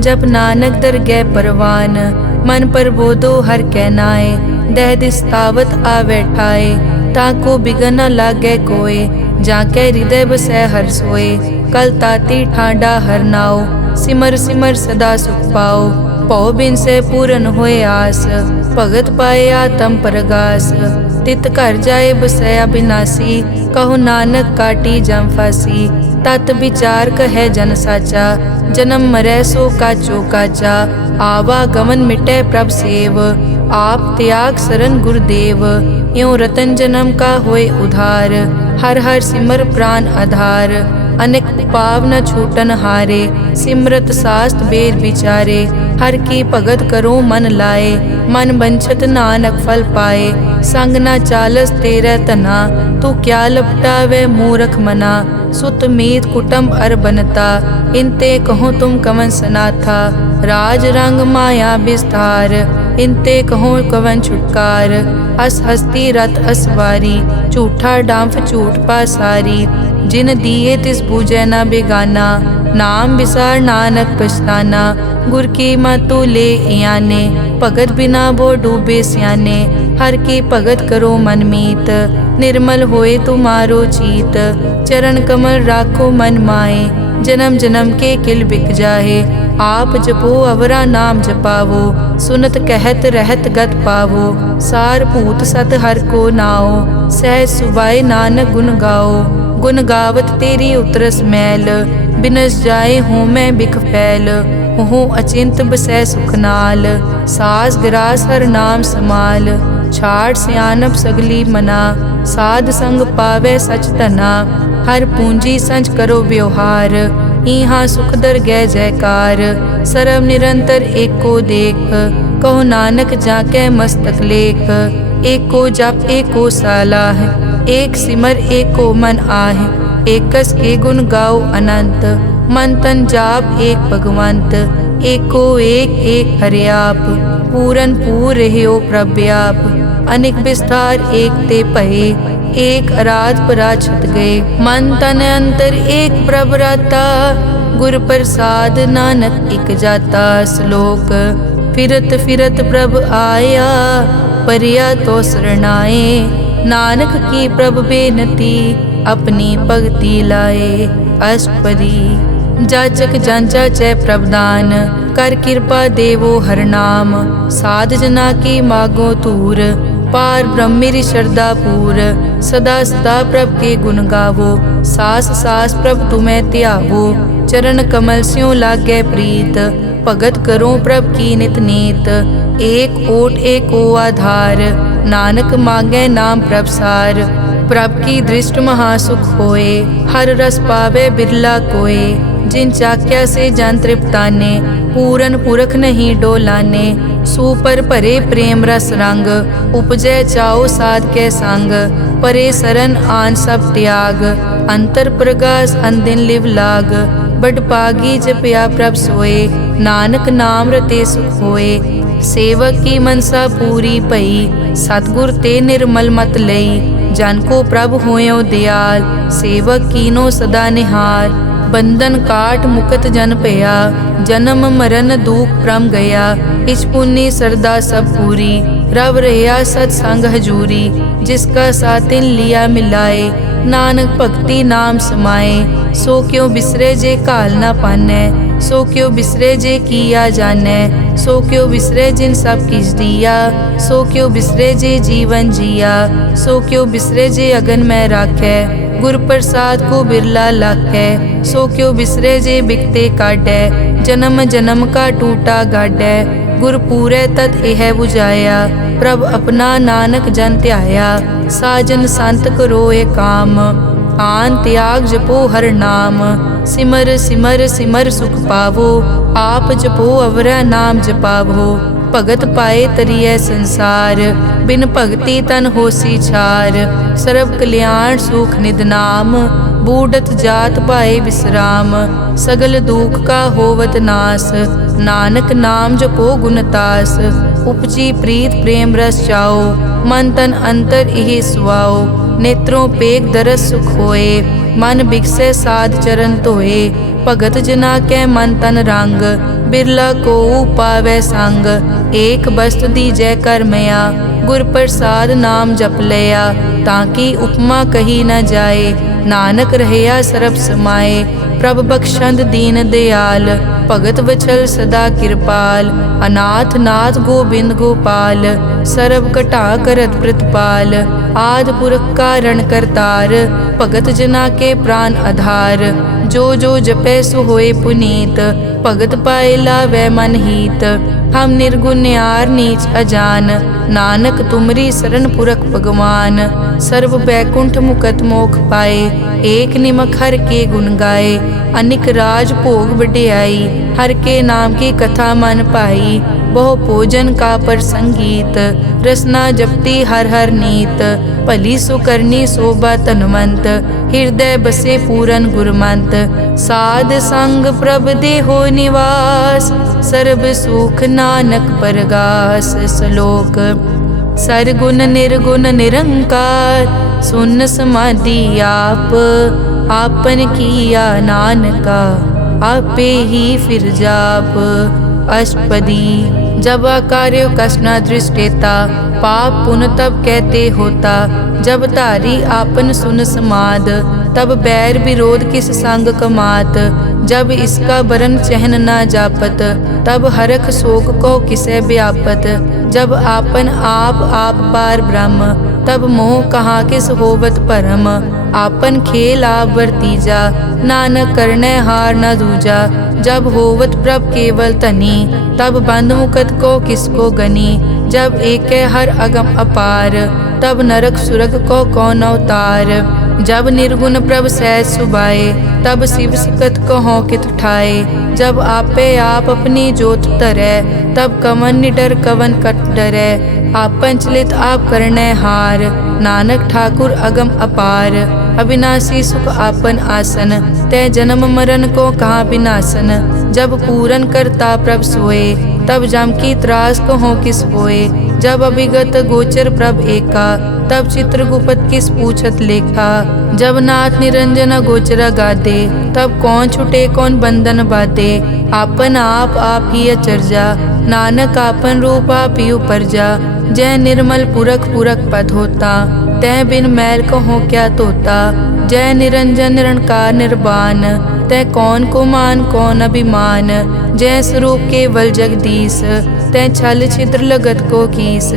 जब नानक दर गै परवान। मन पर बोधो हर कै नाए, दह दिस्तावत आवे ठाए। ताको बिगन न लागे कोय, जाके हृदय बसै हर सोए। कल ताती ठांडा हर नाओ, सिमर सिमर सदा सुख पाओ। पौ बिन से पूरन होए आस, भगत पाए आत्म परगास। तित घर जाए बसै अविनाशी, कहो नानक काटी जम फासी। तत विचार कहे जन साचा, जन्म मरै सो काचो काचा। आवागमन मिटै प्रभ सेव, आप त्याग शरण गुरुदेव। यों रतन जन्म का होए उधार, हर हर सिमर प्राण आधार। अनेक पाव न छूटन हारे, सिमरत शास्त्र वेद विचारे। हर की भगत करो मन लाए, मन बंछत नानक फल पाए। संग न चालस तेरे तना, तू क्या लपटावे मूरख मना। सुत मीत कुटुम्ब अर बनता, इनते कहो तुम कवन सनाथा। राज रंग माया विस्तार, इनते कहो कवन छुटकार। अस हस्ती रथ असवारी, झूठा डांफ झूठ पासारी। जिन दिए तिस पूजै न बेगाना, नाम विसार नानक पछताना। गुर की मातु ले याने, भगत बिना वो डूबे स्याने। हर की भगत करो मन मीत, निर्मल होए तुम्हारो चीत। चरण कमल राखो मन माए, जन्म जन्म के किल बिक जाहे। आप जपो अवरा नाम जपावो, सुनत कहत रहत गत पावो। सार भूत सत हर को नाओ, सहज सुभाए नानक गुण गाओ। गुण गावत तेरी उतरस मैल, बिनस जाए हूँ मैं बिख फैल। हूँ अचिंत बसै सुख नाल, सास गिरास हर नाम समाल। छाड़ सियानप सगली मना, साध संग पावे सच धना। हर पूंजी संच करो व्यवहार, इहाँ सुख दर गै जयकार। सर्व निरंतर एको देख, कहो नानक जाके मस्तक लेख। एको जप एको सालाह, एक सिमर एको मन आह। एकस के गुण गाओ अनंत, मन तन जाप एक भगवंत। एको एक एक हरियाप, पूरन पूर रहियो प्रव्याप। अनेक विस्तार एक ते पहे, एक अराध पराछत गए। मन तन अंतर एक प्रभ राता, गुर प्रसाद नानक इक जाता। श्लोक फिरत फिरत प्रभ आया, परिया तो शरणाए। नानक की प्रभ बेनती, अपनी भगति लाए। अष्टपदी जाचक जांचा चै प्रभदान, कर कृपा देवो हर नाम। साध जना की मागो तूर, पार ब्रह्मेरी श्रद्धा पूर। सदा सदा प्रभ के गुण गावो, सास सास प्रभ तुम्हें त्यावो। चरण कमल स्यों लागे प्रीत, भगत करो प्रभ की नित नीत। एक ओट एको आधार, नानक मांगे नाम प्रभ सार। प्रभ की दृष्ट महासुख होए, हर रस पावे बिरला कोए। जिन चाक्या से जन तृप्ताने, पूरन पुरख नहीं डोलाने। सुपर भरे प्रेम रस रंग, उपजै चाओ साध के संग। परे सरन आन सब त्याग, अंतर प्रगास अंदिन लिव लाग। बड़ पागी जपया प्रभ सोए, नानक नाम रते सुख होए। सेवक की मनसा पूरी पई, सतगुर ते निर्मल मत लई। जन को प्रभ होयो दयाल, सेवक कीनो सदा निहाल। बंधन काट मुकत जन पया, जन्म मरण दुख प्रम गया। इच पुन्नी सरदा सब पूरी, रव रहा सत्संग हजूरी। जिसका सातिन लिया मिलाए, नानक भक्ति नाम समाए। सो क्यों बिसरे जे काल ना पानै, सो क्यों बिसरे जे किया जानै। सो क्यों बिसरे जिन सब किस दिया, सो क्यों बिसरे जे जीवन जिया। सो क्यों बिसरे जे अगन में राखै, गुर प्रसाद को बिरला लाखै। सो क्यों बिसरे जे बिकते काटै, जन्म जन्म का टूटा गाडै। गुर पूरे तत एह बुझाया, प्रभ अपना नानक जन ध्याया। साजन संत करोए काम, आन त्याग जपो हर नाम। सिमर सिमर सिमर सुख पावो, आप जपो अवरा नाम जपावो। भगत पाए तरिए संसार, बिन भगति तन होसी छार। सर्व कल्याण सुख निध नाम, बूढ़त जात पाए विश्राम। सगल दुख का होवत नास, नानक नाम जपो गुणतास। उपजी प्रीत प्रेम रस चाओ, मन तन अंतर इहि सुआओ। नेत्रों पेग दरस सुख होए, मन बिकसे साध चरण धोए। भगत जना कै मन तन रंग, बिरला को पावै संग। एक बस्त दीजै कर मया, गुर प्रसाद नाम जप लया। ताकि उपमा कही न जाए, नानक रहया सरब समाए। प्रभ बख्शंद दीन दयाल, भगत वचल सदा कृपाल। अनाथ नाथ गोबिंद गोपाल, सरब कटा करत प्रतिपाल। आद पुरख कारण करतार, भगत जना के प्राण आधार। जो जो जपै सो होए पुनीत, भगत पाए लावै मन हीत। हम निर्गुण न्यार नीच अजान, नानक तुमरी शरण पुरख भगवान। सर्व बैकुंठ मुकत मोख पाए, एक निमक हर के गुण गाए। अनिक राज भोग वड्याई, हर के नाम की कथा मन पाई। बहु भोजन का पर संगीत, रसना जपती हर हर नीत। भली सुकरनी शोभा तनवंत, हृदय बसे पूरन गुरमंत। साध संग प्रभ देहो निवास, सर्ब सुख नानक परगास। श्लोक सरगुण निर्गुण निरंकार, सुन समाधि आप। आपन किया नानका, आपे ही फिर जाप। अष्टपदी जब कार्य कसना दृष्टेता, पाप पुन तब कहते होता। जब धारी आपन सुन समाद, तब बैर विरोध किस संग कमात। जब इसका बरन चहन ना जापत, तब हरख शोक को किसे व्यापत। जब आपन आप आप पार ब्रह्म, तब मोह कहाँ किस होवत परम। आपन खेल आप वर्तीजा, नानक करने हार न दूजा। जब होवत प्रभ केवल तनी, तब बंद मुकत को किसको गनी। जब एक हर अगम अपार, तब नरक सुरग को कौन अवतार। जब निर्गुण प्रभ सहज सुभाए, तब शिव सकत कहो कित ठाए। जब आपे आप अपनी जोत धरै, तब कवन निडर कवन कट डरै। आपन चलित आप करने हार, नानक ठाकुर अगम अपार। अविनाशी सुख आपन आसन, तै जन्म मरण को कहाँ विनाशन। जब पूरन करता प्रभ सोए, तब जम की त्रास कहो किस होए। जब अभिगत गोचर प्रभ एका, तब चित्रगुप्त किस पूछत लेखा। जब नाथ निरंजन गोचर गादे, तब कौन छुटे कौन बंधन बाधे। आपन आप ही अचरजा, नानक आपन रूप आप ही उपरजा। जय निर्मल पुरख पुरख पद होता, तै बिन मैल कहो क्या तोता। जय निरंजन निरंकार निर्वाण, तै कौन को मान कौन अभिमान। जय स्वरूप केवल जगदीश, तै छल छिद्र लगत को कीस।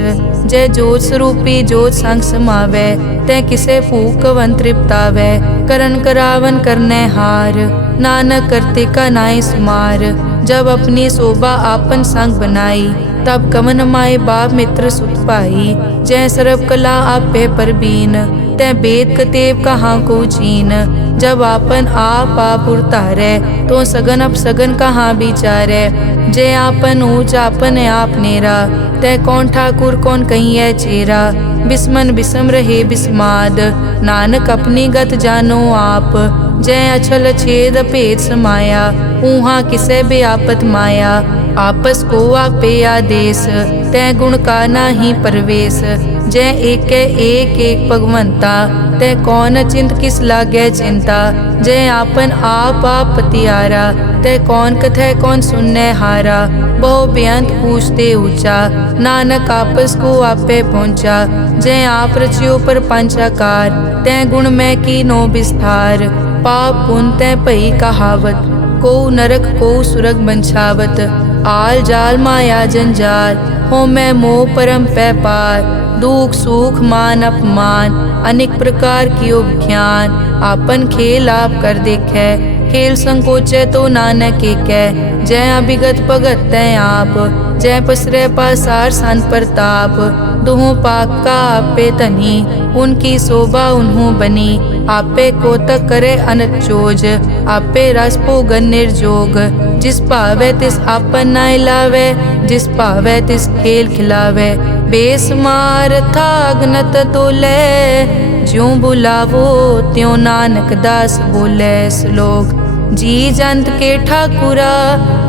जय जोत स्वरूपी जोत संग समावै, तै किसे भूख कवन तृप्तावै। करन करावन करने हार, नानक करते का नाई सुमार। जब अपनी शोभा आपन संग बनाई, तब कमन माए बाप मित्र सुत पाई। जय सर्व कला आप पे परबीन, तै बेद कतेब कहाँ को चीन। जब आपन आप उतारे तो सगन अब सगन कहाँ विचारे। जय आपन ऊंच आपन आप नेरा, तै कौन ठाकुर कौन कहिए चेरा। बिस्मन बिसम रहे बिस्माद, नानक अपनी गत जानो आप। जय अछल छेद भेद समाया, ऊहा किसे बेआपत माया। आपस को आपे आदेश, तै गुण का नाही परवेश। जय एक भगवंता, तै कौन चिंत किस लागे चिंता। जय आपन आप पतियारा, तै कौन कथै कौन सुनने हारा। बहु बेअंत पूछते ऊंचा, नानक आपस को आपे पहुँचा। जय आप रचियो पर पंचाकार, तै गुण में की नो विस्तार। पाप पुन तै पई कहावत, को नरक को सुरग बंछावत। आल जाल माया जंजाल, हो मैं मोह परम पै पार। दुख सुख मान अपमान, अनेक प्रकार कियो ज्ञान। आपन खेल आप कर देखे, खेल संकोचे तो नानक एकै। जय अभिगत भगत तै आप, जय पसरे पासार सन प्रताप। दुहों पाक का आपे तनी, उनकी शोभा उन्हों बनी। आपे कोतक करे अनत चोज, आपे रस भोगन निर्जोग। जिस भावे तिस आपन नाय लावे, जिस भावे तिस खेल खिलावे। बेसमार था अगनत तोले, ज्यों बुलावो त्यों नानक दास बोले। श्लोक। जी जंत के ठाकुरा,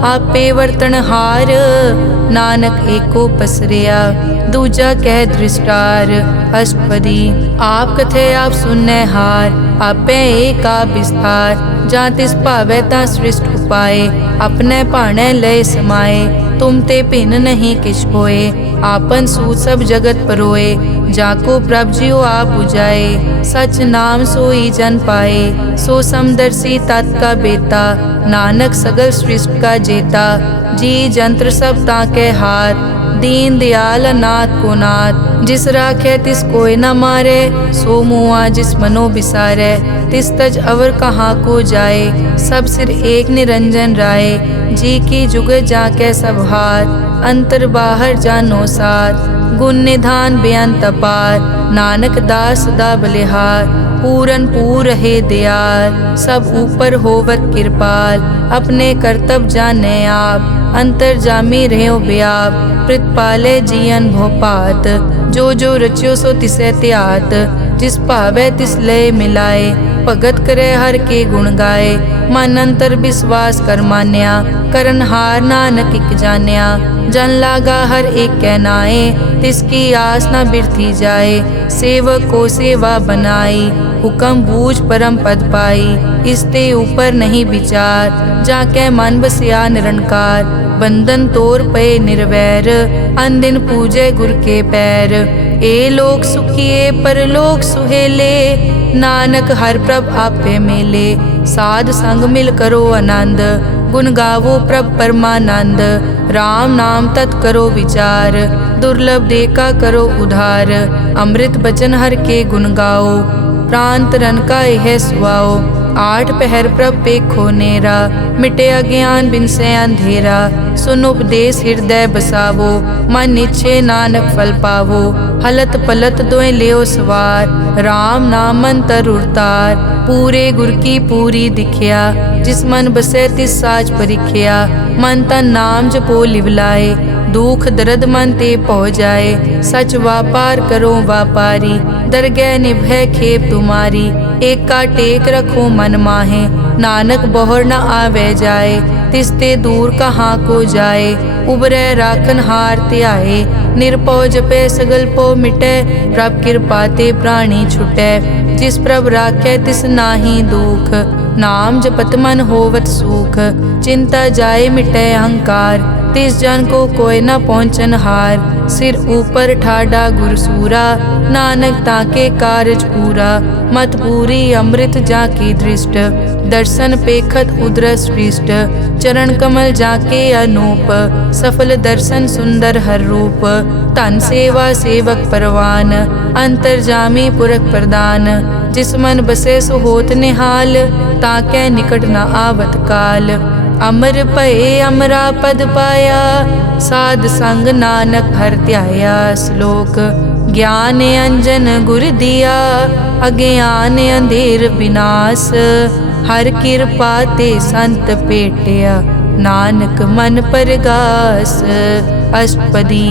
आपे वर्तनहार। नानक एको पसरिया, दूजा कह दृष्टार। अष्टपदी। आप कथे आप सुनने हार, आपे एक आप विस्तार। जा तिस भावे ता सृष्ट उपाय, अपने भाणे लय समाए। तुम ते भिन्न नहीं किछ होए, आपन सूत सब जगत परोए। जाको प्रभ जियो आप बुझाए, सच नाम सोई जन पाए। सो समदर्शी तत् का बेता, नानक सगल सृष्टि का जेता। जी जंत्र सब ताके हाथ, दीन दयाल अनाथ को नाथ। जिस राखे तिस कोई न मारे, सो मुआ जिस मनो बिसारे। तिस तज अवर कहाँ को जाए, सब सिर एक निरंजन राय। जी की जुग जाके सब हाथ, अंतर बाहर जानो साथ। गुण निधान बेअंत अपार, नानक दास सदा बलिहार। पूरन पूर है दयाल, सब ऊपर होवत कृपाल। अपने कर्तव्य जाने आप, अंतर जामी रहो व्याप। प्रतिपाले जियन भोपात, जो जो रचियो सो तिसे त्यात। जिस भावे तिस लय मिलाए, भगत करे हर के गुण गाए। मन अंतर विश्वास कर मान्या, करन हार नानक इक जान्या। जन लागा हर एक कै नाए, तिसकी आस न बिरथी जाए। सेवक को सेवा बनाई, हुक्म बूझ परम पद पाई। इसते ऊपर नहीं विचार, जाके मन बसिया निरंकार। बंधन तोर पे निर्वैर, अन दिन पूजे गुर के पैर। ए लोक सुखिए परलोक सुहेले, नानक हर प्रभ आपे मेले। साध संग मिल करो आनंद, गुण गावो प्रभ परमानंद। राम नाम तत् करो विचार, दुर्लभ देखा करो उधार। अमृत बचन हर के गुण गाओ, प्राण तरन का यह सुआओ। आठ पहर प्रभ पेखो नेरा, मिटे अज्ञान बिन से अंधेरा। सुन उपदेश हृदय बसावो, मन इच्छे नानक फल पावो। हलत पलत दोए लियो सवार, राम नाम अंतर उरतार। पूरे गुर की पूरी दिखिया, जिस मन बसे तिस साच परिख्या। मन तन नाम जपो लिवलाए, दुख दर्द मन ते पौ जाए। सच व्यापार करो व्यापारी, दरगह निभय खेप तुम्हारी। एका टेक रखो मन माहे, नानक बहुर न आवे जाए। तिसते दूर कहाँ को जाए, उबरे राखन हार त्याए। निरपौ जपे सगल पो मिटे, प्रभ कृपा ते प्राणी छुटे। जिस प्रभ राखे तिस नाही दुख, नाम जपत मन होवत सुख। चिंता जाए मिटे अहंकार, तिस जन को कोई न पहुँचन हार। सिर ऊपर ठाडा गुरसूरा, नानक ताके कारज पूरा। मत पूरी अमृत जाकी दृष्ट, दर्शन पेखत उदरस पृष्ठ। चरण कमल जाके अनूप, सफल दर्शन सुंदर हर रूप। तन सेवा सेवक परवान, अंतर्जामी पुरख प्रदान। जिस मन बसे सो होत निहाल, ताके निकट न आवत काल। अमर भये अमरा पद पाया, साध संग नानक हर ध्याया। श्लोक। ज्ञान अंजन गुर दिया, अज्ञान अंधेर विनाश। हर किरपा ते संत पेटिया, नानक मन परगास। अष्टपदी।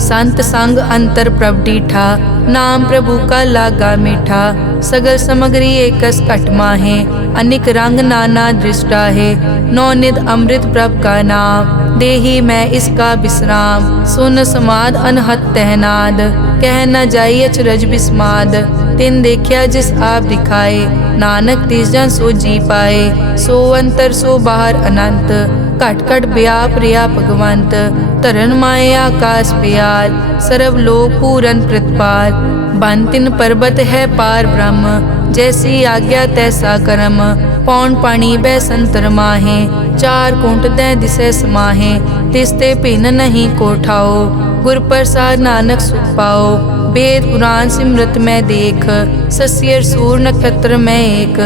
संत संग अंतर प्रभ डीठा, नाम प्रभु का लागा मीठा। सगल समग्री एकस घट माहे, अनिक रंग नाना दृष्टा है। नौनिध अमृत प्रभ का नाम, देही मैं इसका विश्राम। सुन समाद अनहत तहनाद, कह न जाई अचरज बिस्माद। तिन देखिया जिस आप दिखाए, नानक तिस जन सो जी पाए। सो अंतर सो बाहर अनंत, घट घट व्याप रिया भगवंत। धरन माए आकाश प्यार, सर्व लोक पूरन प्रतिपाल। बन तिन पर्वत है पार ब्रह्म, जैसी आज्ञा तैसा कर्म। पौन पानी बै संतर माहे, चार कुंट दै दिसै समाहे। तिसते भिन्न नहीं कोठाओ, गुर प्रसाद नानक सुख पाओ। वेद पुराण सिमरत में देख, सस्यर सूर नक्षत्र में एक।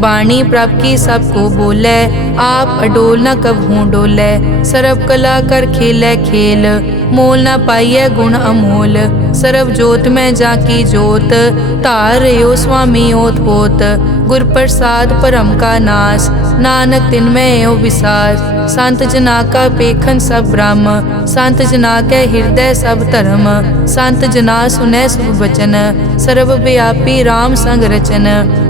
वाणी प्रभ की सबको बोले, आप अडोल न कबहूँ डोले। सर्व कला कर खेलै खेल, मोल न पाइयै गुण अमोल। सर्व जोत में जाकी जोत, धार रयो स्वामी ओत पोत। गुर प्रसाद परम का नाश, नानक तिन में यो विसास। संत जना का पेखन सब ब्रह्म, संत जना के हृदय सब धर्म। संत जना सुनै शुभ वचन, सर्व व्यापी राम संग रचन।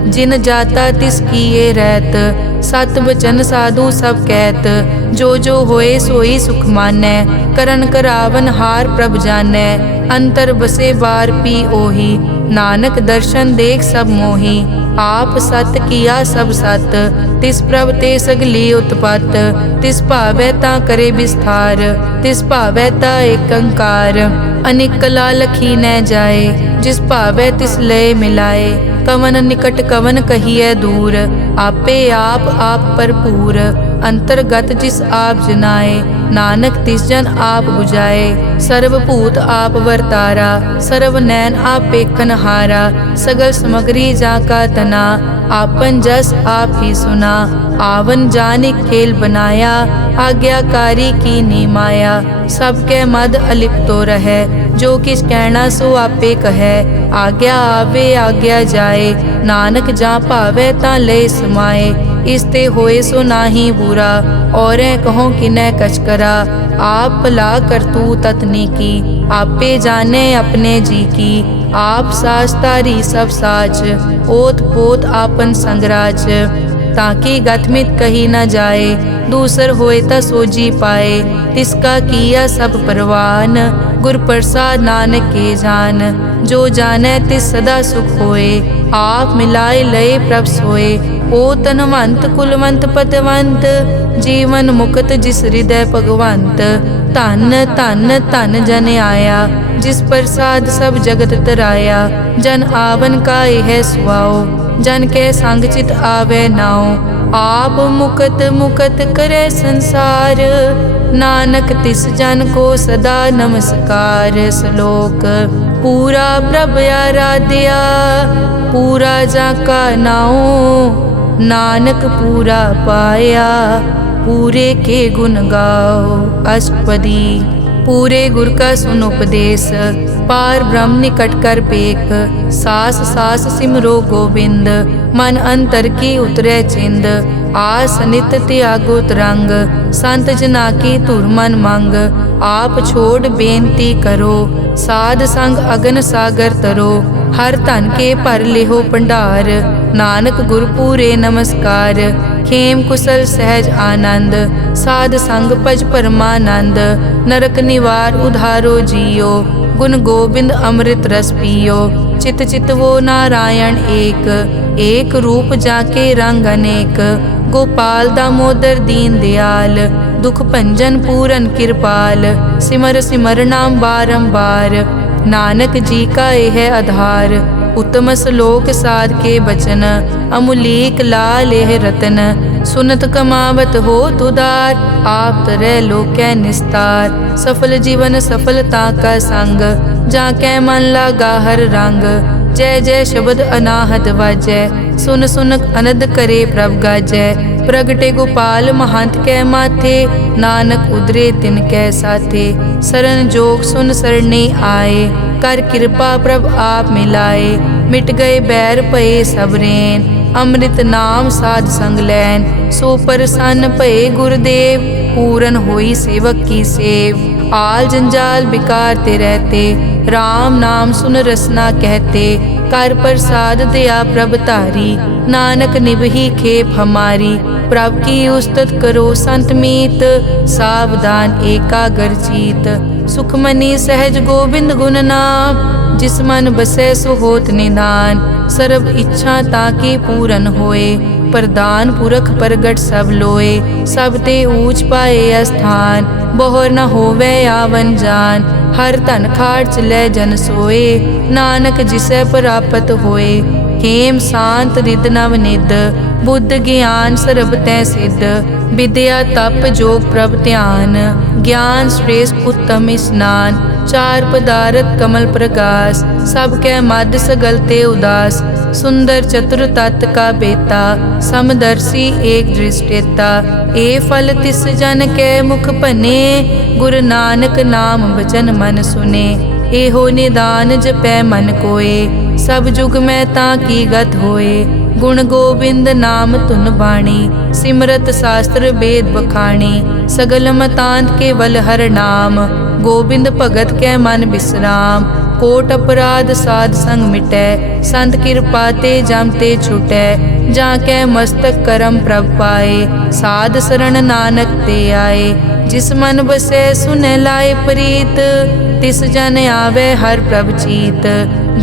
जिन जाता तिस किए रहत, सत बचन साधु सब कहत। जो जो होए सोई सुख मानै, करन करावन हार प्रभ जानै। अंतर बसे बार पी ओही, नानक दर्शन देख सब मोही। आप सत किया सब सत, तिस प्रभ ते सगली उत्पत। तिस भावै ता करे विस्तार, तिस भावै ता एक अंकार। अनेक कला लखी न जाए, जिस भावै तिस लय मिलाए। कवन निकट कवन कहिए दूर, आपे आप भरपूर। अंतर्गत जिस आप जनाए, नानक तिस जन आप बुझाए। सर्वभूत आप वर्तारा, सर्व नैन आप पेखन हारा। सगल समग्री जाका तना, आपन जस आप ही सुना। आवन जानि खेल बनाया, आज्ञाकारी की नी माया। सबके मद अलिप्तो रहे, जो किस कहना सो आपे कहे। आज्ञा आवे आज्ञा जाए, नानक जा भावे ता ले समाए। इसते होए सो नाही बुरा, औरें कहो किनै कछ करा। आप भला करतू ततनी की, आपे जाने अपने जी की। आप साच तारी सब साच, ओत पोत आपन संगराज। ताकि गतमित कही न जाए, दूसर होए ता सोजी पाए। तिसका किया सब परवान, गुर प्रसाद नानक के जान। जो जाने तिस सदा सुख होए, आप मिलाए लय प्रभ सोए। ओ तनवंत कुलवंत पतवंत, जीवन मुक्त जिस हृदय भगवंत। धन धन धन जन आया, जिस प्रसाद सब जगत तराया। जन आवन का यह सुआओ, जन के संग चित आवे नाओ। आप मुकत मुकत करे संसार, नानक तिस जन को सदा नमस्कार। श्लोक। पूरा प्रभ आराध्या, पूरा जाका नाओ। नानक पूरा पाया, पूरे के गुण गाओ। अष्टपदी। पूरे गुर का सुन उपदेश, पार ब्रह्म निकट कर पेख। सास सास सिमरो गोविंद, मन अंतर की उतरे चिंद। आस नित त्यागो तरंग, संत जना की धुर मन मंग। आप छोड़ बेनती करो, साध संग अगन सागर तरो। हर धन के भर लेहो भंडार, नानक गुर पूरे नमस्कार। खेम कुशल सहज आनंद, साध संग भज परमानंद। नरक निवार उधारो जियो, गुण गोविंद अमृत रस पियो। चित चित वो नारायण एक, एक रूप जाके रंग अनेक। गोपाल दामोदर दीन दयाल, दुख भंजन पूरन कृपाल। सिमर सिमर नाम बारंबार, नानक जी का यह आधार। उत्तम श्लोक साध के बचन, अमुलीक लाल यह रतन। सुनत कमावत हो तुदार, आप तरह लोकै निस्तार। सफल जीवन सफलता का संग, जाके मन लागा हर रंग। जय जय शब्द अनाहत वाजै, सुन सुन अनद करे प्रभ गाजै। प्रगटे गोपाल महंत कै माथे, नानक उदरे तिन कै साथे। सरन जोग सुन सरने आए, कर कृपा प्रभ आप मिलाए। मिट गए बैर भये सब रैन, अमृत नाम साध संग लैन। सो प्रसन्न भये गुरुदेव, पूरन होई सेवक की सेव। आल जंजाल बिकार ते रहते, राम नाम सुन रसना कहते। कर प्रसाद दया प्रभ तारी, नानक निभही खेप हमारी। प्रभ की उस्तत करो संत मीत, सावधान एकाग्र चीत। सुखमनी सहज गोबिंद गुण नाम, जिस मन बसै सो होत निदान। सर्ब इच्छा ताकी पूरन होए, प्रदान पुरख प्रगट सब लोए। सब ते ऊंच पाए अस्थान, बोहर न होवे आवन जान। हर धन खाड़ लै जन सोए, नानक जिसे प्राप्त होए। हेम शांत रिद नव निद, बुद्ध ज्ञान सर्ब तै सिद्ध। विद्या तप जोग प्रभ ध्यान, ज्ञान श्रेष्ठ उत्तम स्नान। चार पदारथ कमल प्रकाश, सब कै मद सगल ते उदास। सुंदर चतुर तत् का बेता, समदर्शी एक दृष्टेता। ए फल तिस जन कै मुख भने, गुरु नानक नाम बचन मन सुने। एहो निदान जपै मन कोए, सब जुग में ताकी गत होए। गुण गोबिंद नाम धुन बाणी, सिमरत शास्त्र वेद बखाणी। सगल मतांत केवल हर नाम, गोबिंद भगत कै मन विश्राम। कोट अपराध साध संग मिटै, संत कृपा ते जम ते छुटै। जाकै मस्तक करम प्रभ पाए, साध शरण नानक ते आए। जिस मन बसै सुनै लाए प्रीत, तिस जन आवे हर प्रभ चीत।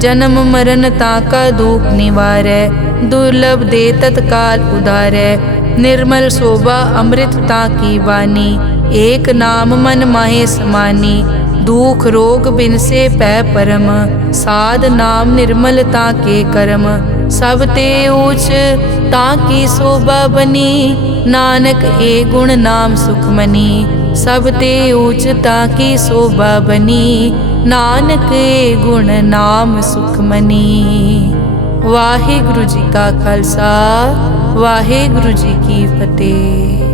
जन्म मरण ताका दुख निवारै, दुर्लभ दे तत्काल उदारै। निर्मल शोभा अमृत ताकी वानी, एक नाम मन माहे समानी। दुख रोग बिनसे पै परम, साध नाम निर्मलता के कर्म। सब ते ऊच ताकी शोभा बनी, नानक ए गुण नाम सुखमनी। सब ते ऊच ताकी शोभा बनी, नानक ए गुण नाम सुखमनी। वाहिगुरु जी का खालसा, वाहिगुरु जी की फतेह।